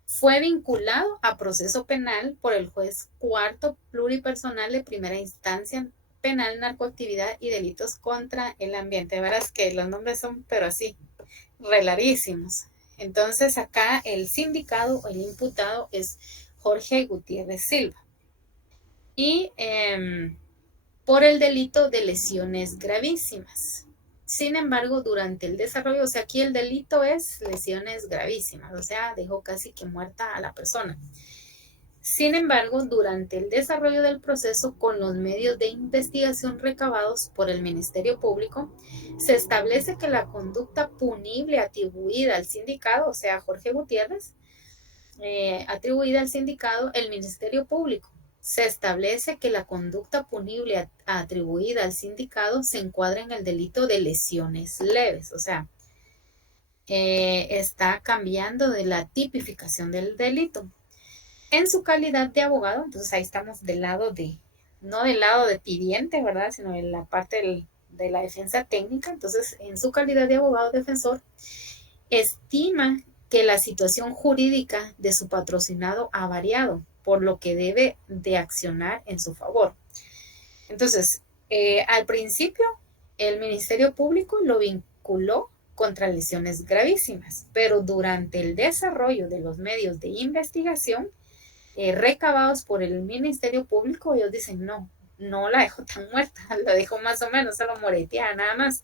Fue vinculado a proceso penal por el juez cuarto pluripersonal de primera instancia penal, narcoactividad y delitos contra el ambiente. Verás que los nombres son, pero así, relarísimos. Entonces acá el sindicado o el imputado es Jorge Gutiérrez Silva. Y por el delito de lesiones gravísimas. Sin embargo, durante el desarrollo, o sea, aquí el delito es lesiones gravísimas, o sea, dejó casi que muerta a la persona. Sin embargo, durante el desarrollo del proceso, con los medios de investigación recabados por el Ministerio Público, se establece que la conducta punible atribuida al sindicado, o sea, Jorge Gutiérrez, atribuida al sindicado, el Ministerio Público. Se establece que la conducta punible atribuida al sindicado se encuadra en el delito de lesiones leves, o sea, está cambiando de la tipificación del delito. En su calidad de abogado, entonces ahí estamos del lado de, no del lado de pidiente, ¿verdad? Sino en la parte de la defensa técnica. Entonces, en su calidad de abogado defensor, estima que la situación jurídica de su patrocinado ha variado, por lo que debe de accionar en su favor. Entonces, al principio, el Ministerio Público lo vinculó contra lesiones gravísimas, pero durante el desarrollo de los medios de investigación recabados por el Ministerio Público, ellos dicen, no, no la dejo tan muerta, la dejo más o menos, solo moreteada nada más,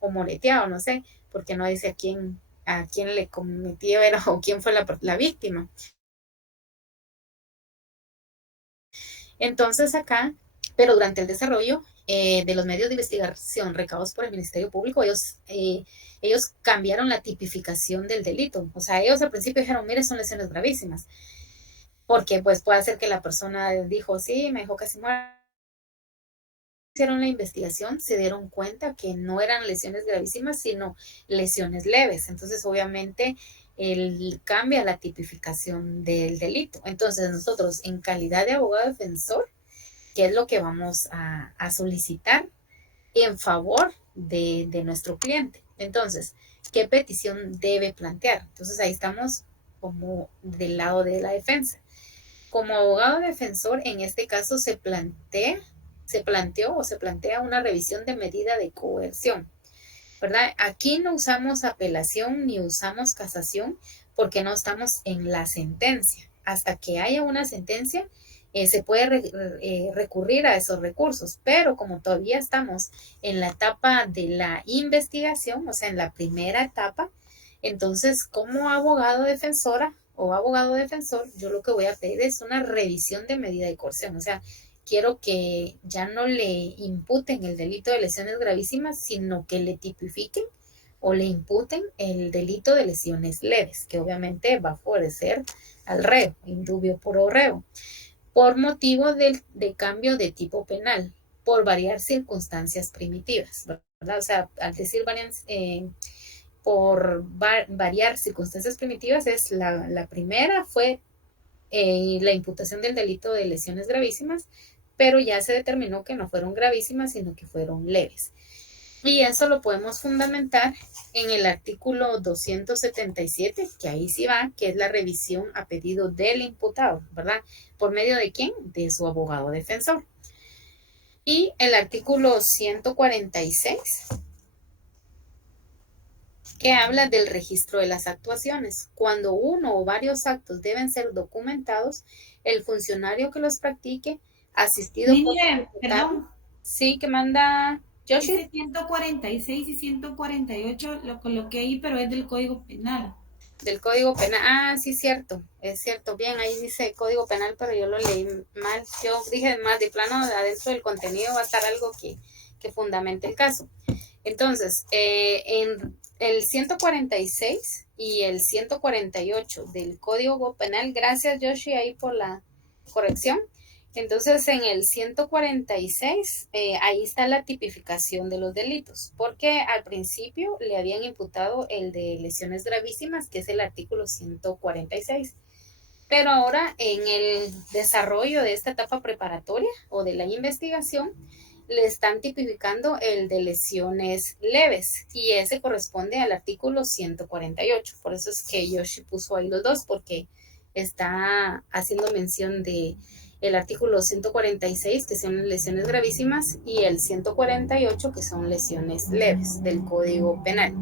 o moreteado, no sé, porque no dice a quién le cometió o quién fue la víctima. Entonces acá, pero durante el desarrollo de los medios de investigación recabados por el Ministerio Público, ellos cambiaron la tipificación del delito. O sea, ellos al principio dijeron, mire, son lesiones gravísimas, porque pues puede ser que la persona dijo, sí, me dejó casi muerta. Hicieron la investigación, se dieron cuenta que no eran lesiones gravísimas, sino lesiones leves. Entonces, obviamente, él cambia la tipificación del delito. Entonces, nosotros, en calidad de abogado defensor, ¿qué es lo que vamos a solicitar en favor de nuestro cliente? Entonces, ¿qué petición debe plantear? Entonces, ahí estamos como del lado de la defensa. Como abogado defensor, en este caso se planteó o se plantea una revisión de medida de coerción, ¿verdad? Aquí no usamos apelación ni usamos casación porque no estamos en la sentencia. Hasta que haya una sentencia, se puede recurrir a esos recursos, pero como todavía estamos en la etapa de la investigación, o sea, en la primera etapa, entonces como abogado defensora o abogado defensor, yo lo que voy a pedir es una revisión de medida de coerción, o sea, quiero que ya no le imputen el delito de lesiones gravísimas, sino que le tipifiquen o le imputen el delito de lesiones leves, que obviamente va a favorecer al reo, indubio pro reo, por motivo de cambio de tipo penal, por variar circunstancias primitivas, ¿verdad? O sea, al decir por variar circunstancias primitivas, es la primera fue la imputación del delito de lesiones gravísimas, pero ya se determinó que no fueron gravísimas, sino que fueron leves. Y eso lo podemos fundamentar en el artículo 277, que ahí sí va, que es la revisión a pedido del imputado, ¿verdad? ¿Por medio de quién? De su abogado defensor. Y el artículo 146, que habla del registro de las actuaciones. Cuando uno o varios actos deben ser documentados, el funcionario que los practique, asistido por Miriam, perdón, sí, que manda Joshi. ese 146 y 148 lo coloqué ahí, pero es del Código Penal. Del Código Penal. Ah, sí, cierto, es cierto. Bien, ahí dice Código Penal, pero yo lo leí mal. Yo dije más de plano, adentro del contenido va a estar algo que fundamente el caso. Entonces, en el 146 y el 148 del Código Penal, gracias Yoshi ahí por la corrección. Entonces, en el 146, ahí está la tipificación de los delitos, porque al principio le habían imputado el de lesiones gravísimas, que es el artículo 146. Pero ahora, en el desarrollo de esta etapa preparatoria o de la investigación, le están tipificando el de lesiones leves y ese corresponde al artículo 148. Por eso es que Yoshi puso ahí los dos, porque está haciendo mención de el artículo 146, que son lesiones gravísimas, y el 148, que son lesiones leves del Código Penal.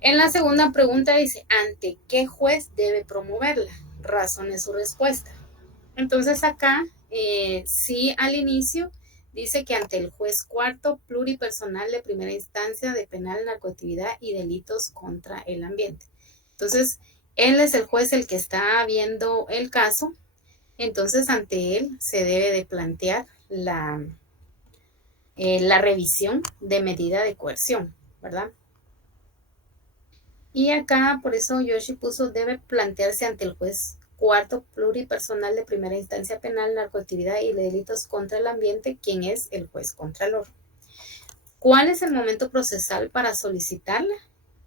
En la segunda pregunta dice, ¿ante qué juez debe promoverla? Razone su respuesta. Entonces acá, sí, al inicio dice que ante el juez cuarto pluripersonal de primera instancia de penal, narcoactividad y delitos contra el ambiente. Entonces, él es el juez el que está viendo el caso. Entonces, ante él se debe de plantear la revisión de medida de coerción, ¿verdad? Y acá, por eso Yoshi puso, debe plantearse ante el juez cuarto pluripersonal de primera instancia penal, narcoactividad y delitos contra el ambiente, quien es el juez contralor. ¿Cuál es el momento procesal para solicitarla?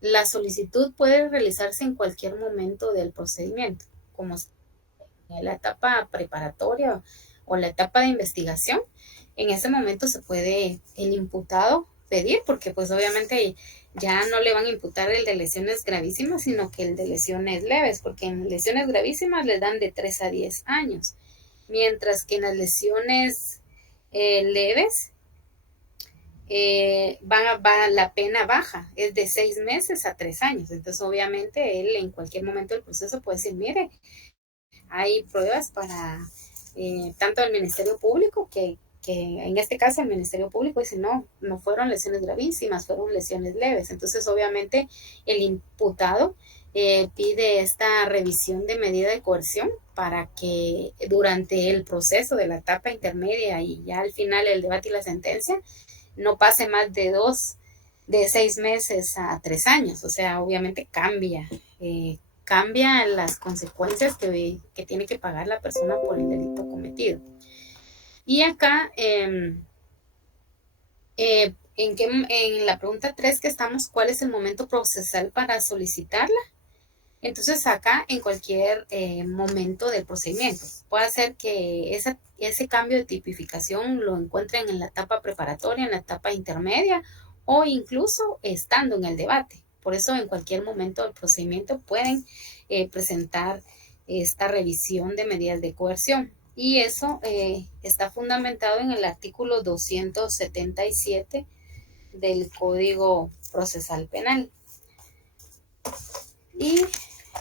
La solicitud puede realizarse en cualquier momento del procedimiento, como la etapa preparatoria o la etapa de investigación, en ese momento se puede el imputado pedir, porque pues obviamente ya no le van a imputar el de lesiones gravísimas, sino que el de lesiones leves, porque en lesiones gravísimas les dan de 3 a 10 años, mientras que en las lesiones leves la pena baja, es de 6 meses a 3 años. Entonces obviamente él en cualquier momento del proceso puede decir, mire, hay pruebas para tanto el Ministerio Público que en este caso el Ministerio Público dice no fueron lesiones gravísimas, fueron lesiones leves. Entonces obviamente el imputado pide esta revisión de medida de coerción para que durante el proceso de la etapa intermedia y ya al final el debate y la sentencia no pase más de 6 meses a 3 años. O sea, obviamente cambia las consecuencias que tiene que pagar la persona por el delito cometido. Y acá, en la pregunta 3 que estamos, ¿cuál es el momento procesal para solicitarla? Entonces acá, en cualquier momento del procedimiento, puede ser que ese cambio de tipificación lo encuentren en la etapa preparatoria, en la etapa intermedia o incluso estando en el debate. Por eso en cualquier momento del procedimiento pueden presentar esta revisión de medidas de coerción. Y eso está fundamentado en el artículo 277 del Código Procesal Penal. Y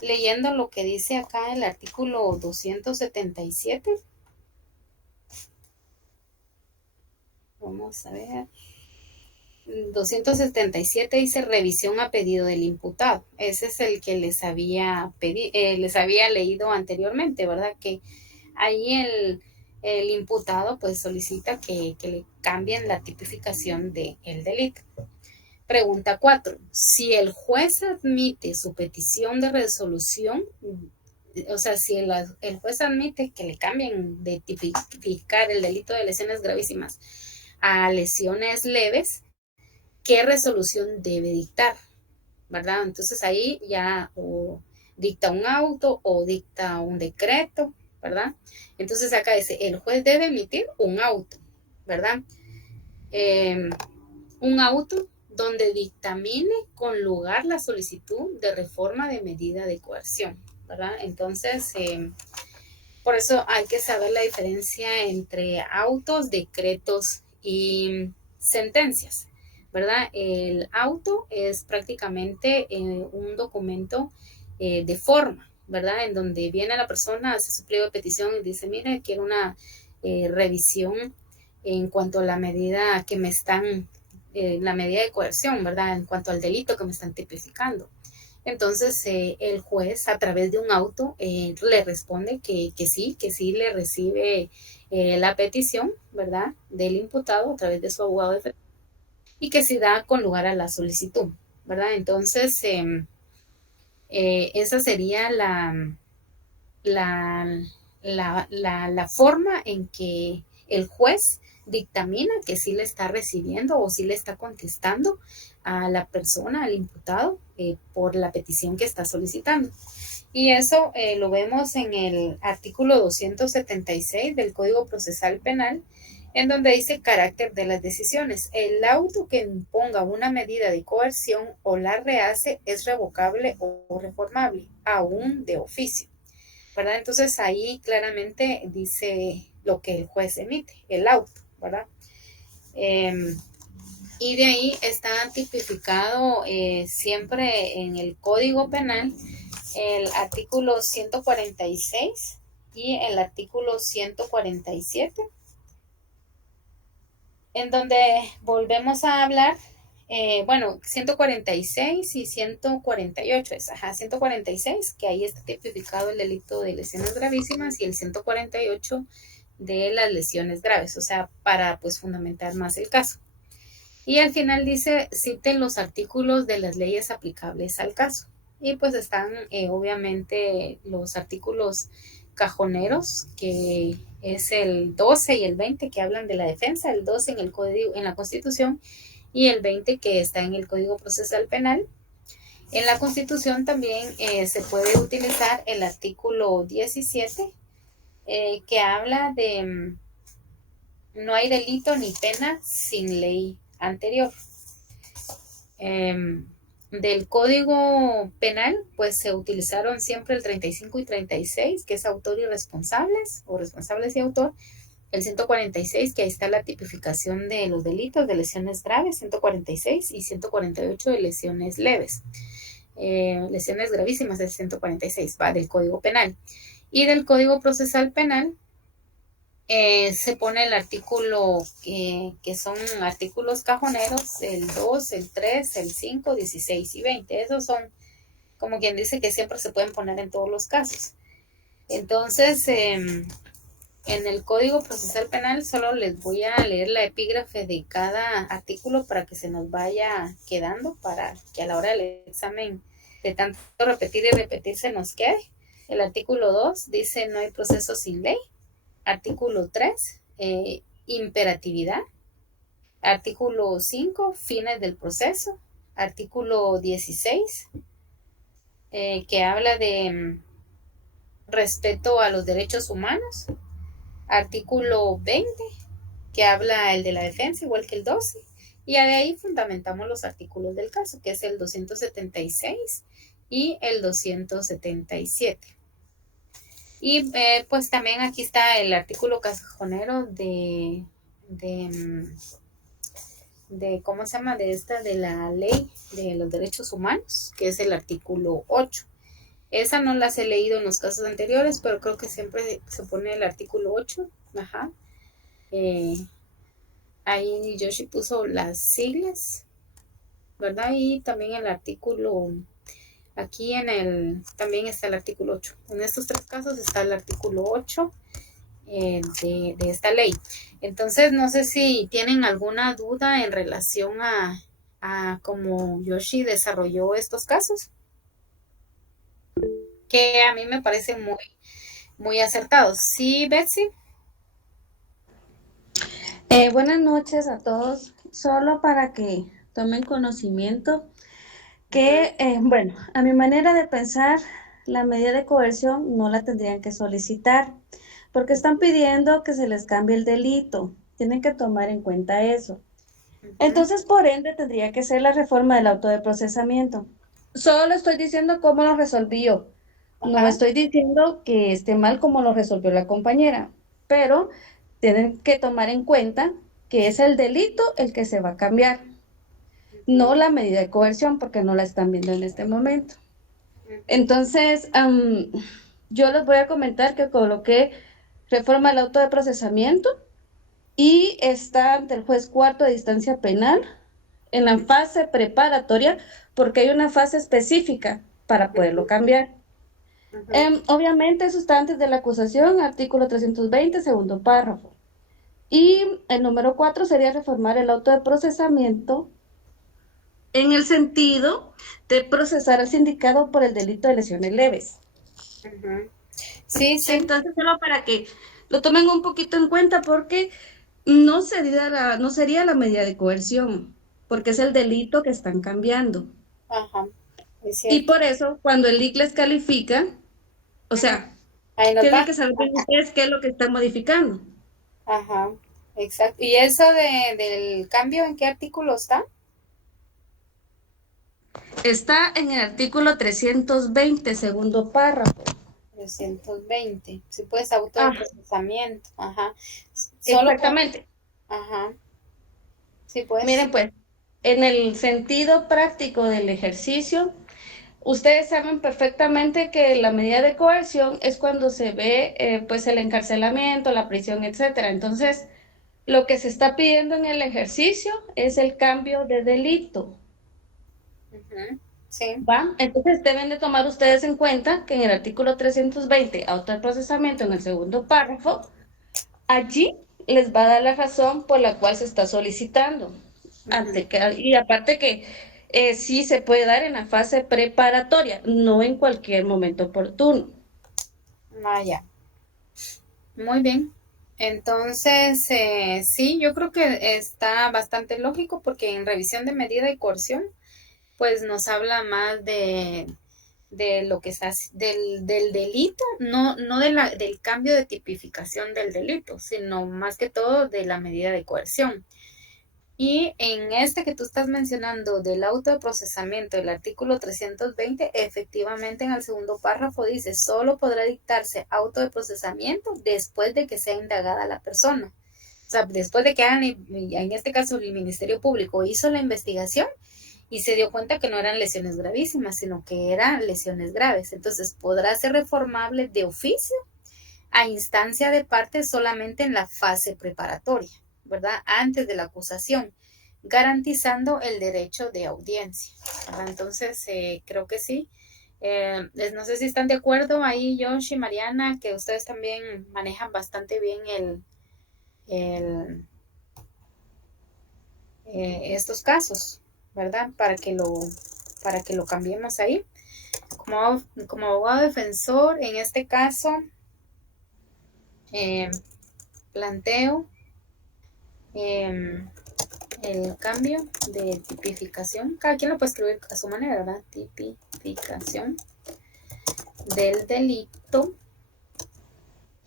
leyendo lo que dice acá el artículo 277, vamos a ver, 277 dice revisión a pedido del imputado. Ese es el que les había leído anteriormente, ¿verdad? Que ahí el imputado pues solicita que le cambien la tipificación del delito. Pregunta 4. Si el juez admite su petición de resolución, o sea, si el juez admite que le cambien de tipificar el delito de lesiones gravísimas a lesiones leves, ¿qué resolución debe dictar? ¿Verdad? Entonces ahí ya o dicta un auto o dicta un decreto, ¿verdad? Entonces acá dice, el juez debe emitir un auto, ¿verdad? Un auto donde dictamine con lugar la solicitud de reforma de medida de coerción, ¿verdad? Entonces, por eso hay que saber la diferencia entre autos, decretos y sentencias, ¿verdad? El auto es prácticamente un documento de forma, ¿verdad? En donde viene la persona, hace su pliego de petición y dice, mire, quiero una revisión en cuanto a la medida que me están la medida de coerción, ¿verdad? En cuanto al delito que me están tipificando. Entonces, el juez, a través de un auto, le responde que sí le recibe la petición, ¿verdad? Del imputado a través de su abogado defensor y que sí da con lugar a la solicitud, ¿verdad? Entonces, esa sería la forma en que el juez dictamina que sí le está recibiendo o sí le está contestando a la persona, al imputado, por la petición que está solicitando. Y eso lo vemos en el artículo 276 del Código Procesal Penal, en donde dice carácter de las decisiones. El auto que imponga una medida de coerción o la rehace es revocable o reformable, aún de oficio, ¿verdad? Entonces ahí claramente dice lo que el juez emite, el auto, ¿verdad? Y de ahí está tipificado siempre en el Código Penal el artículo 146 y el artículo 147, en donde volvemos a hablar, 146 y 148, 146, que ahí está tipificado el delito de lesiones gravísimas, y el 148 de las lesiones graves, o sea, para pues fundamentar más el caso. Y al final dice, citen los artículos de las leyes aplicables al caso. Y pues están obviamente los artículos cajoneros, que es el 12 y el 20 que hablan de la defensa, el 12 en el código, en la Constitución, y el 20 que está en el Código Procesal Penal. En la Constitución también se puede utilizar el artículo 17 que habla de no hay delito ni pena sin ley anterior. Del Código Penal, pues se utilizaron siempre el 35 y 36, que es autor y responsables, o responsables y autor. El 146, que ahí está la tipificación de los delitos de lesiones graves, 146, y 148 de lesiones leves. Lesiones gravísimas es 146, va del Código Penal. Y del Código Procesal Penal, se pone el artículo, que son artículos cajoneros, el 2, el 3, el 5, 16 y 20. Esos son, como quien dice, que siempre se pueden poner en todos los casos. Entonces, en el Código Procesal Penal solo les voy a leer la epígrafe de cada artículo para que se nos vaya quedando, para que a la hora del examen de tanto repetir y repetir se nos quede. El artículo 2 dice no hay proceso sin ley. Artículo 3, imperatividad. Artículo 5, fines del proceso. Artículo 16, que habla de respeto a los derechos humanos. Artículo 20, que habla el de la defensa, igual que el 12. Y de ahí fundamentamos los artículos del caso, que es el 276 y el 277. Y pues también aquí está el artículo cajonero de ¿cómo se llama? De la ley de los derechos humanos, que es el artículo 8. Esa no las he leído en los casos anteriores, pero creo que siempre se pone el artículo 8. Ajá. Ahí Yoshi puso las siglas, ¿verdad? Y también el artículo... Aquí también está el artículo 8. En estos tres casos está el artículo 8 de esta ley. Entonces, no sé si tienen alguna duda en relación a cómo Yoshi desarrolló estos casos, que a mí me parecen muy, muy acertados. ¿Sí, Betsy? Buenas noches a todos. Solo para que tomen conocimiento que, bueno, a mi manera de pensar, la medida de coerción no la tendrían que solicitar porque están pidiendo que se les cambie el delito. Tienen que tomar en cuenta eso. Entonces, por ende, tendría que ser la reforma del auto de procesamiento. Solo estoy diciendo cómo lo resolví yo. No Ajá. estoy diciendo que esté mal como lo resolvió la compañera, pero tienen que tomar en cuenta que es el delito el que se va a cambiar, no la medida de coerción, porque no la están viendo en este momento. Entonces, yo les voy a comentar que coloqué reforma del auto de procesamiento y está ante el juez cuarto de distancia penal en la fase preparatoria, porque hay una fase específica para poderlo cambiar. Obviamente eso está antes de la acusación, artículo 320, segundo párrafo. Y el número 4 sería reformar el auto de procesamiento en el sentido de procesar al sindicado por el delito de lesiones leves. Sí, sí. Entonces, solo para que lo tomen un poquito en cuenta, porque no sería la medida de coerción, porque es el delito que están cambiando. Ajá. Es Y cierto. por eso, cuando el IC les califica, o sea, Ahí nos tienen va. que saber ustedes qué es lo que están modificando. Ajá. Exacto. ¿Y eso del cambio en qué artículo está? Está en el artículo 320, segundo párrafo. 320. Si puedes, auto de Ah, procesamiento. Ajá. Solo exactamente. ajá. Sí, pues. Miren, pues, en el sentido práctico del ejercicio, ustedes saben perfectamente que la medida de coerción es cuando se ve, pues, el encarcelamiento, la prisión, etcétera. Entonces, lo que se está pidiendo en el ejercicio es el cambio de delito. Sí. ¿Va? Entonces deben de tomar ustedes en cuenta que en el artículo 320, auto de procesamiento, en el segundo párrafo, allí les va a dar la razón por la cual se está solicitando. Y aparte que sí se puede dar en la fase preparatoria, no en cualquier momento oportuno. Vaya. Muy bien. Entonces, sí, yo creo que está bastante lógico porque en revisión de medida y coerción, pues nos habla más de lo que está, del delito, no del cambio de tipificación del delito, sino más que todo de la medida de coerción. Y en este que tú estás mencionando del auto de procesamiento, el artículo 320, efectivamente en el segundo párrafo dice, solo podrá dictarse auto de procesamiento después de que sea indagada la persona. O sea, después de que hagan, en este caso el Ministerio Público hizo la investigación y se dio cuenta que no eran lesiones gravísimas, sino que eran lesiones graves. Entonces, podrá ser reformable de oficio a instancia de parte solamente en la fase preparatoria, ¿verdad? Antes de la acusación, garantizando el derecho de audiencia, ¿verdad? Entonces, creo que sí. No sé si están de acuerdo ahí, Josh y Mariana, que ustedes también manejan bastante bien estos casos, ¿verdad? Para que lo cambiemos ahí. Como abogado defensor, en este caso, planteo el cambio de tipificación. Cada quien lo puede escribir a su manera, ¿verdad? Tipificación del delito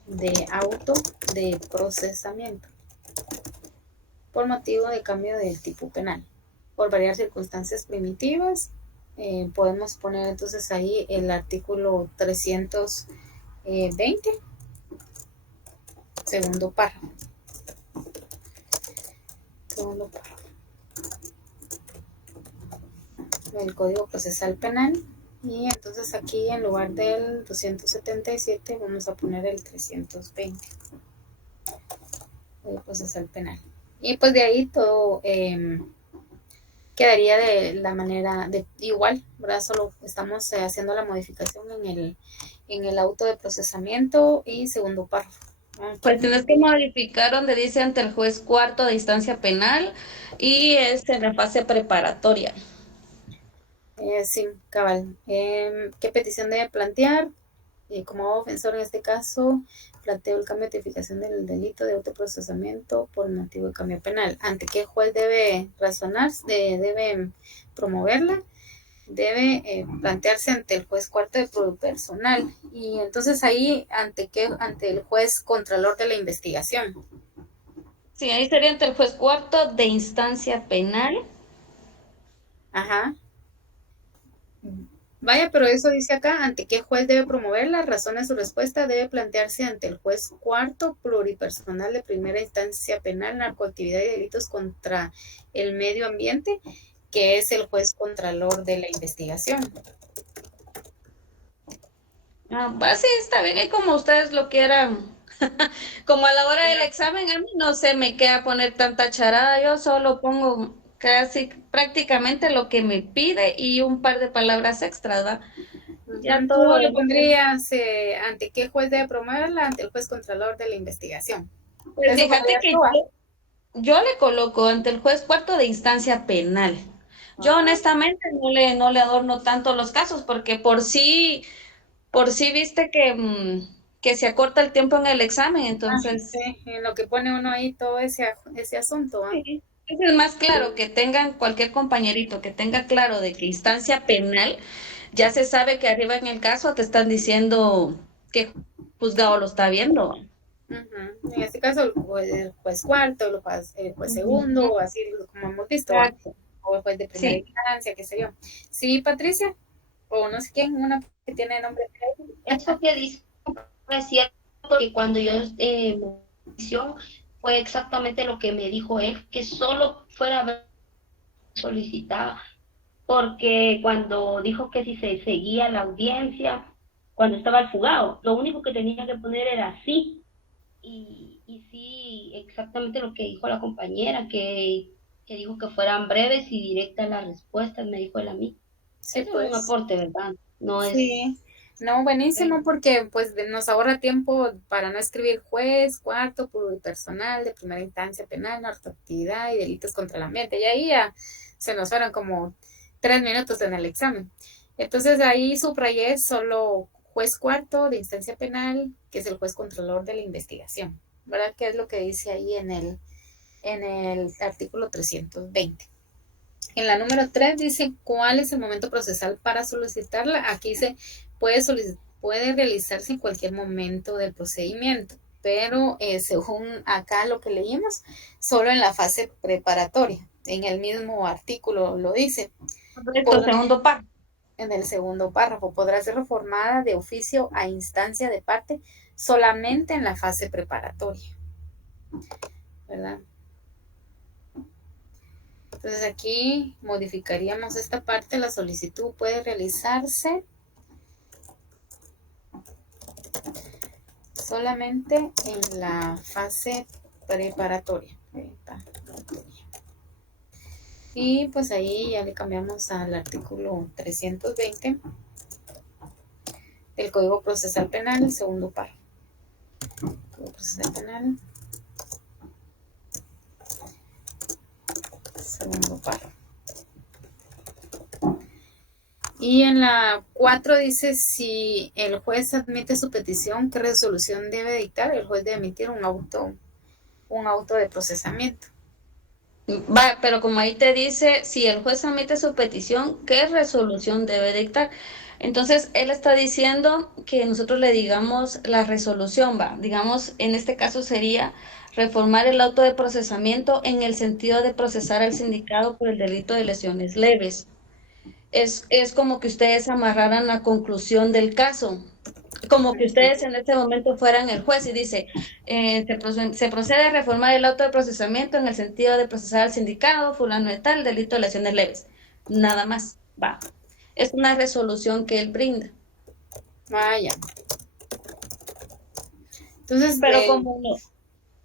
de auto de procesamiento por motivo de cambio del tipo penal. Por varias circunstancias primitivas, podemos poner entonces ahí el artículo 320, segundo párrafo. Del Código Procesal Penal. Y entonces aquí en lugar del 277 vamos a poner el 320. Código Procesal Penal. Y pues de ahí todo quedaría de la manera de igual, ¿verdad? Solo estamos haciendo la modificación en el auto de procesamiento y segundo párrafo. Pues tienes que modificar donde dice ante el juez cuarto de instancia penal y es en la fase preparatoria. Sí, cabal. ¿Qué petición debe plantear? Como ofensor en este caso, planteo el cambio de tipificación del delito de autoprocesamiento por motivo de cambio penal. ¿Ante qué juez debe razonar? ¿Debe promoverla? Debe plantearse ante el juez cuarto de personal. Y entonces ahí, ¿ante el juez contralor de la investigación? Sí, ahí sería ante el juez cuarto de instancia penal. Ajá. Vaya, pero eso dice acá, ¿ante qué juez debe promover las razones? Su respuesta debe plantearse ante el juez cuarto pluripersonal de primera instancia penal, narcoactividad y delitos contra el medio ambiente, que es el juez contralor de la investigación. Pues sí, está bien, y como ustedes lo quieran. Como a la hora del examen, a mí no se me queda poner tanta charada, yo solo pongo casi prácticamente lo que me pide y un par de palabras extras, ¿verdad? Ya todo Tú lo le demás. pondrías ante qué juez debe promoverla, ante el juez contralor de la investigación. Pues Eso fíjate podrías que tú, ¿ah? yo le coloco ante el juez cuarto de instancia penal. Yo honestamente no le adorno tanto los casos porque por sí viste que se acorta el tiempo en el examen, entonces Sí, en lo que pone uno ahí todo ese asunto, ¿ah? sí. Es más claro que tengan cualquier compañerito que tenga claro de que instancia penal, ya se sabe que arriba en el caso te están diciendo que juzgado lo está viendo. En este caso, el juez cuarto, el juez segundo, o así como hemos visto, ¿va? Exacto. O el juez de primera Sí. instancia, qué sé yo. Sí, Patricia, o no sé quién, una que tiene nombre. Eso que dice es cierto, porque cuando yo fue exactamente lo que me dijo él, que solo fuera solicitaba, porque cuando dijo que si se seguía la audiencia, cuando estaba el fugado, lo único que tenía que poner era sí, y sí, exactamente lo que dijo la compañera, que dijo que fueran breves y directas las respuestas, me dijo él a mí. Sí, Eso es un pues. aporte, ¿verdad? No es... Sí. No, buenísimo, porque pues nos ahorra tiempo para no escribir juez, cuarto, personal de primera instancia penal, narcoactividad y delitos contra el ambiente. Y ahí ya se nos fueron como 3 minutos en el examen. Entonces ahí subrayé solo juez cuarto de instancia penal, que es el juez controlador de la investigación, ¿verdad? Que es lo que dice ahí en el artículo 320. En la número 3 dice cuál es el momento procesal para solicitarla. Aquí se puede realizarse en cualquier momento del procedimiento, pero según acá lo que leímos, solo en la fase preparatoria. En el mismo artículo lo dice. Correcto, segundo párrafo. En el segundo párrafo, podrá ser reformada de oficio a instancia de parte solamente en la fase preparatoria, ¿verdad? Entonces aquí modificaríamos esta parte. La solicitud puede realizarse solamente en la fase preparatoria. Y pues ahí ya le cambiamos al artículo 320 del Código Procesal Penal, el segundo párrafo. Código Procesal Penal, segundo párrafo. Y en la 4 dice, si el juez admite su petición, ¿qué resolución debe dictar? El juez debe emitir un auto de procesamiento. Va, pero como ahí te dice, si el juez admite su petición, ¿qué resolución debe dictar? Entonces, él está diciendo que nosotros le digamos la resolución, va. Digamos, en este caso sería reformar el auto de procesamiento en el sentido de procesar al sindicado por el delito de lesiones leves. Es como que ustedes amarraran la conclusión del caso, como que ustedes en este momento fueran el juez y dice, se procede a reformar el auto de procesamiento en el sentido de procesar al sindicado, fulano de tal, delito de lesiones leves. Nada más, va. Es una resolución que él brinda. Vaya. Entonces, pero como no,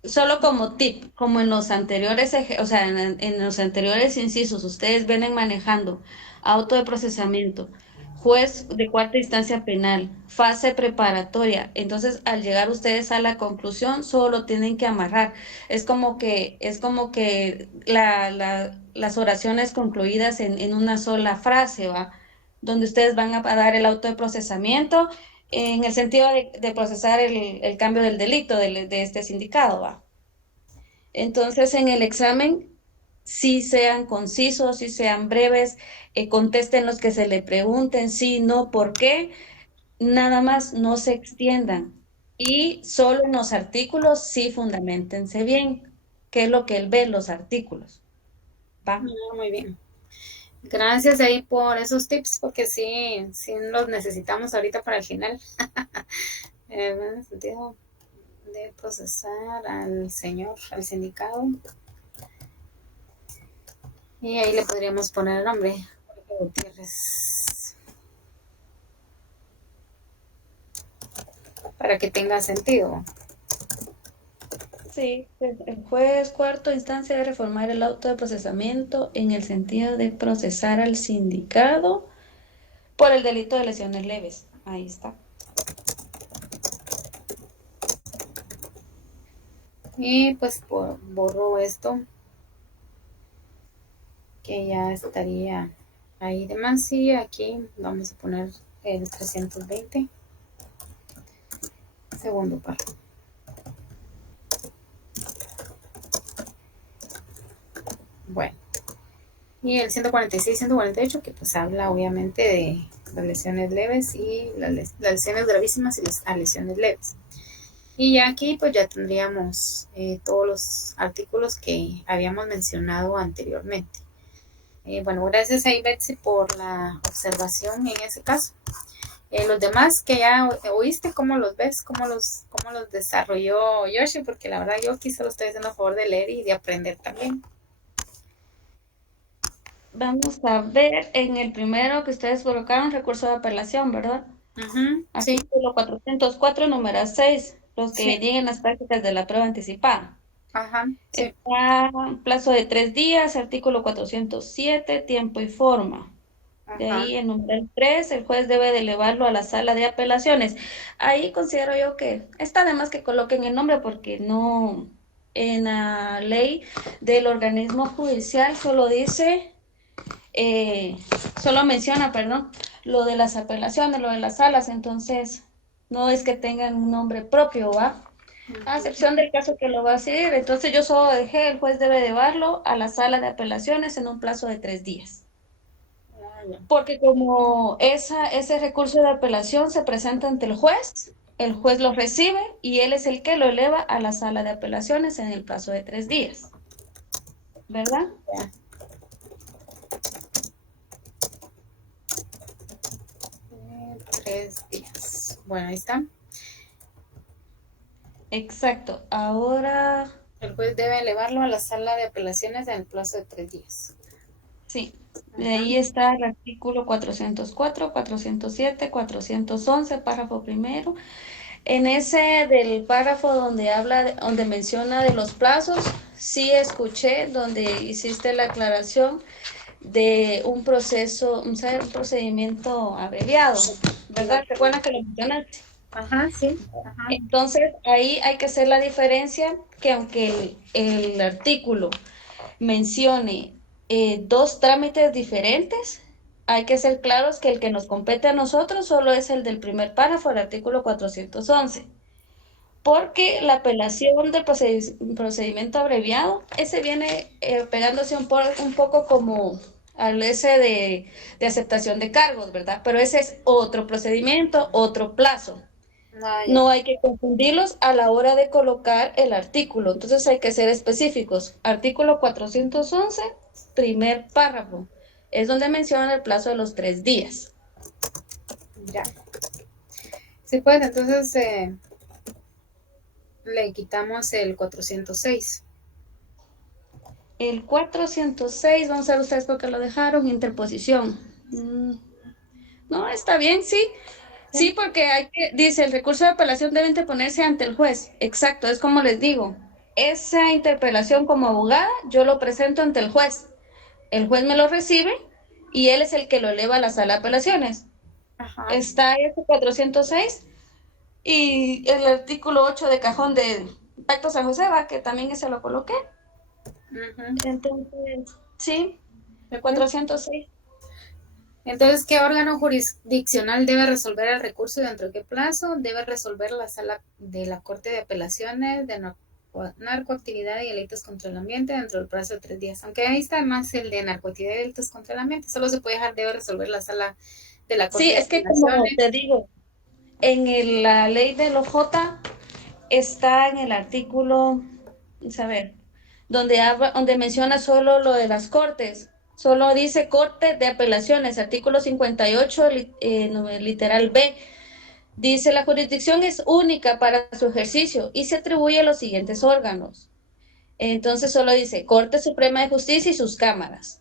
solo como tip, como en los anteriores, o sea, en los anteriores incisos, ustedes vienen manejando auto de procesamiento, juez de cuarta instancia penal, fase preparatoria. Entonces, al llegar ustedes a la conclusión, solo tienen que amarrar. Es como que las oraciones concluidas en una sola frase, ¿va? Donde ustedes van a dar el auto de procesamiento en el sentido de procesar el cambio del delito de este sindicado, ¿va? Entonces, en el examen, sí sean concisos, sí sean breves, contesten los que se le pregunten, sí, no, por qué, nada más no se extiendan. Y solo en los artículos sí fundamentense bien, qué es lo que él ve en los artículos. ¿Va? muy bien. Gracias ahí por esos tips, porque sí los necesitamos ahorita para el final. En el sentido de procesar al sindicado. Y ahí le podríamos poner el nombre, Jorge Gutiérrez, para que tenga sentido. Sí, el juez cuarto instancia debe reformar el auto de procesamiento en el sentido de procesar al sindicado por el delito de lesiones leves. Ahí está. Y pues borro esto, que ya estaría ahí de más. Y aquí vamos a poner el 320, segundo párrafo. Bueno, y el 146, 148, que pues habla obviamente de las lesiones leves y las lesiones gravísimas y las lesiones leves. Y ya aquí pues ya tendríamos todos los artículos que habíamos mencionado anteriormente. Bueno, gracias ahí Betsy por la observación en ese caso. Los demás que ya oíste, ¿cómo los ves? ¿Cómo los desarrolló Yoshi? Porque la verdad yo aquí solo estoy haciendo a favor de leer y de aprender también. Vamos a ver en el primero que ustedes colocaron, recurso de apelación, ¿verdad? Sí. Artículo 404, número 6, los que Sí. lleguen las prácticas de la prueba anticipada. Ajá, sí. Está plazo de 3 días, artículo 407, tiempo y forma. De Ajá. ahí, en número 3, el juez debe de elevarlo a la sala de apelaciones. Ahí considero yo que está de más que coloquen el nombre porque no, en la ley del organismo judicial solo dice, solo menciona, perdón, lo de las apelaciones, lo de las salas, entonces no es que tengan un nombre propio, ¿va? A excepción del caso que lo va a hacer, entonces yo solo dejé, el juez debe llevarlo a la sala de apelaciones en un plazo de 3 días. Ah, ya. Porque como ese recurso de apelación se presenta ante el juez lo recibe y él es el que lo eleva a la sala de apelaciones en el plazo de 3 días. ¿Verdad? Ya. 3 días. Bueno, ahí está. Exacto. Ahora, El juez debe elevarlo a la sala de apelaciones en el plazo de 3 días. sí, de Ajá. ahí está el artículo 404, 407, 411, párrafo primero. En ese del párrafo donde donde menciona de los plazos, sí escuché donde hiciste la aclaración de un proceso, un procedimiento abreviado, ¿verdad? ¿Recuerdan que lo mencionaste? Ajá, sí. Ajá. Entonces, ahí hay que hacer la diferencia que aunque el artículo mencione dos trámites diferentes, hay que ser claros que el que nos compete a nosotros solo es el del primer párrafo del artículo 411, porque la apelación del procedimiento abreviado, ese viene pegándose un poco como al ese de aceptación de cargos, ¿verdad? Pero ese es otro procedimiento, otro plazo. Ah, ya. No hay que confundirlos a la hora de colocar el artículo. Entonces hay que ser específicos. Artículo 411, primer párrafo. Es donde menciona el plazo de los 3 días. Ya. Sí, pues entonces le quitamos el 406. El 406, vamos a ver ustedes por qué lo dejaron, interposición. No, está bien, sí. Sí, porque dice, el recurso de apelación debe interponerse ante el juez. Exacto, es como les digo. Esa interpelación como abogada, yo lo presento ante el juez. El juez me lo recibe y él es el que lo eleva a la sala de apelaciones. Ajá. Está ese 406 y el artículo 8 de cajón de Pacto San José, va, que también ese lo coloqué. Ujú. Entonces, sí, ¿De acuerdo? 406. Entonces, ¿qué órgano jurisdiccional debe resolver el recurso y dentro de qué plazo? Debe resolver la sala de la Corte de Apelaciones de narcoactividad y delitos contra el ambiente dentro del plazo de 3 días. Aunque ahí está más el de narcoactividad y delitos contra el ambiente. Solo se puede dejar, debe resolver la sala de la Sí, Corte de es que como Apelaciones. te digo, la ley de los J está en el artículo, vamos a ver, donde menciona solo lo de las cortes. Solo dice Corte de Apelaciones, artículo 58, literal B. Dice, la jurisdicción es única para su ejercicio y se atribuye a los siguientes órganos. Entonces solo dice Corte Suprema de Justicia y sus cámaras.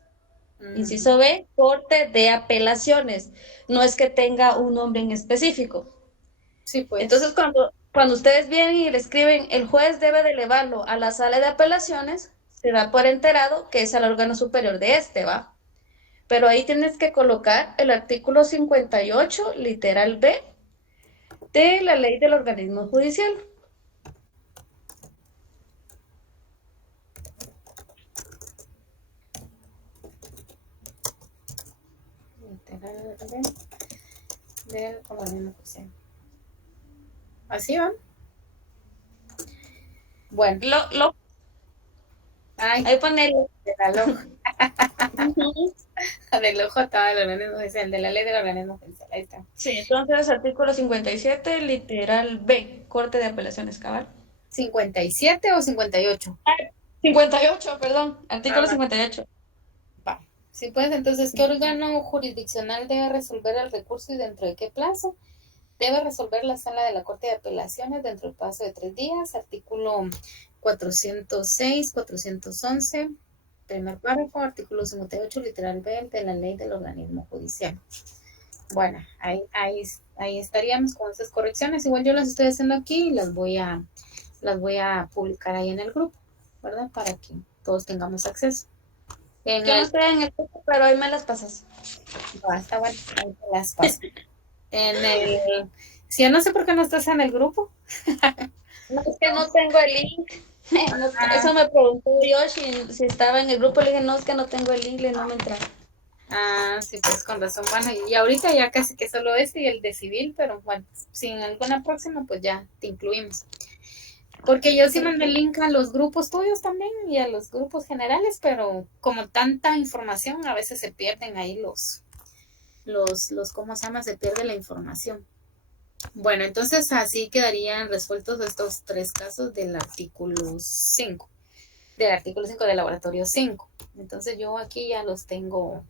Inciso B, Corte de Apelaciones. No es que tenga un nombre en específico. Sí, Entonces, pues. cuando ustedes vienen y le escriben, el juez debe de elevarlo a la sala de apelaciones, se da por enterado que es el órgano superior de este, ¿va? Pero ahí tienes que colocar el artículo 58, literal B, de la ley del organismo judicial. Literal del organismo judicial. Así va. Bueno. Ay, Ahí pone de la LOJ. Del OJ del organismo judicial, de la ley del organismo judicial. Ahí está. Sí, entonces artículo 57, literal B, Corte de Apelaciones, cabal. ¿57 o 58? 58, perdón, artículo Ah, 58. va. Sí, pues entonces, ¿qué órgano jurisdiccional debe resolver el recurso y dentro de qué plazo? Debe resolver la sala de la Corte de Apelaciones dentro del plazo de 3 días. Artículo 406, 411, primer párrafo, artículo 58, literal B de la ley del organismo judicial. Bueno, ahí estaríamos con esas correcciones. Igual yo las estoy haciendo aquí y las voy a publicar ahí en el grupo, ¿verdad? Para que todos tengamos acceso. En Yo no el, estoy en el grupo, pero ahí me las pasas. está bueno, ahí te las paso. Si yo no sé por qué no estás en el grupo. No, es que no tengo el link. No, Ah, eso me preguntó yo si estaba en el grupo. Le dije, no, es que no tengo el link, no me entra. sí, pues con razón. Bueno, y ahorita ya casi que solo ese y el de civil, pero bueno, si en alguna próxima, pues ya te incluimos. Porque yo sí mandé el link a los grupos tuyos también y a los grupos generales, pero como tanta información, a veces se pierden ahí ¿cómo se llama? Se pierde la información. Bueno, entonces así quedarían resueltos estos 3 casos del artículo 5, del laboratorio 5. Entonces yo aquí ya los tengo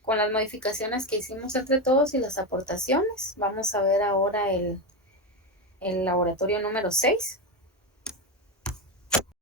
con las modificaciones que hicimos entre todos y las aportaciones. Vamos a ver ahora el laboratorio número 6.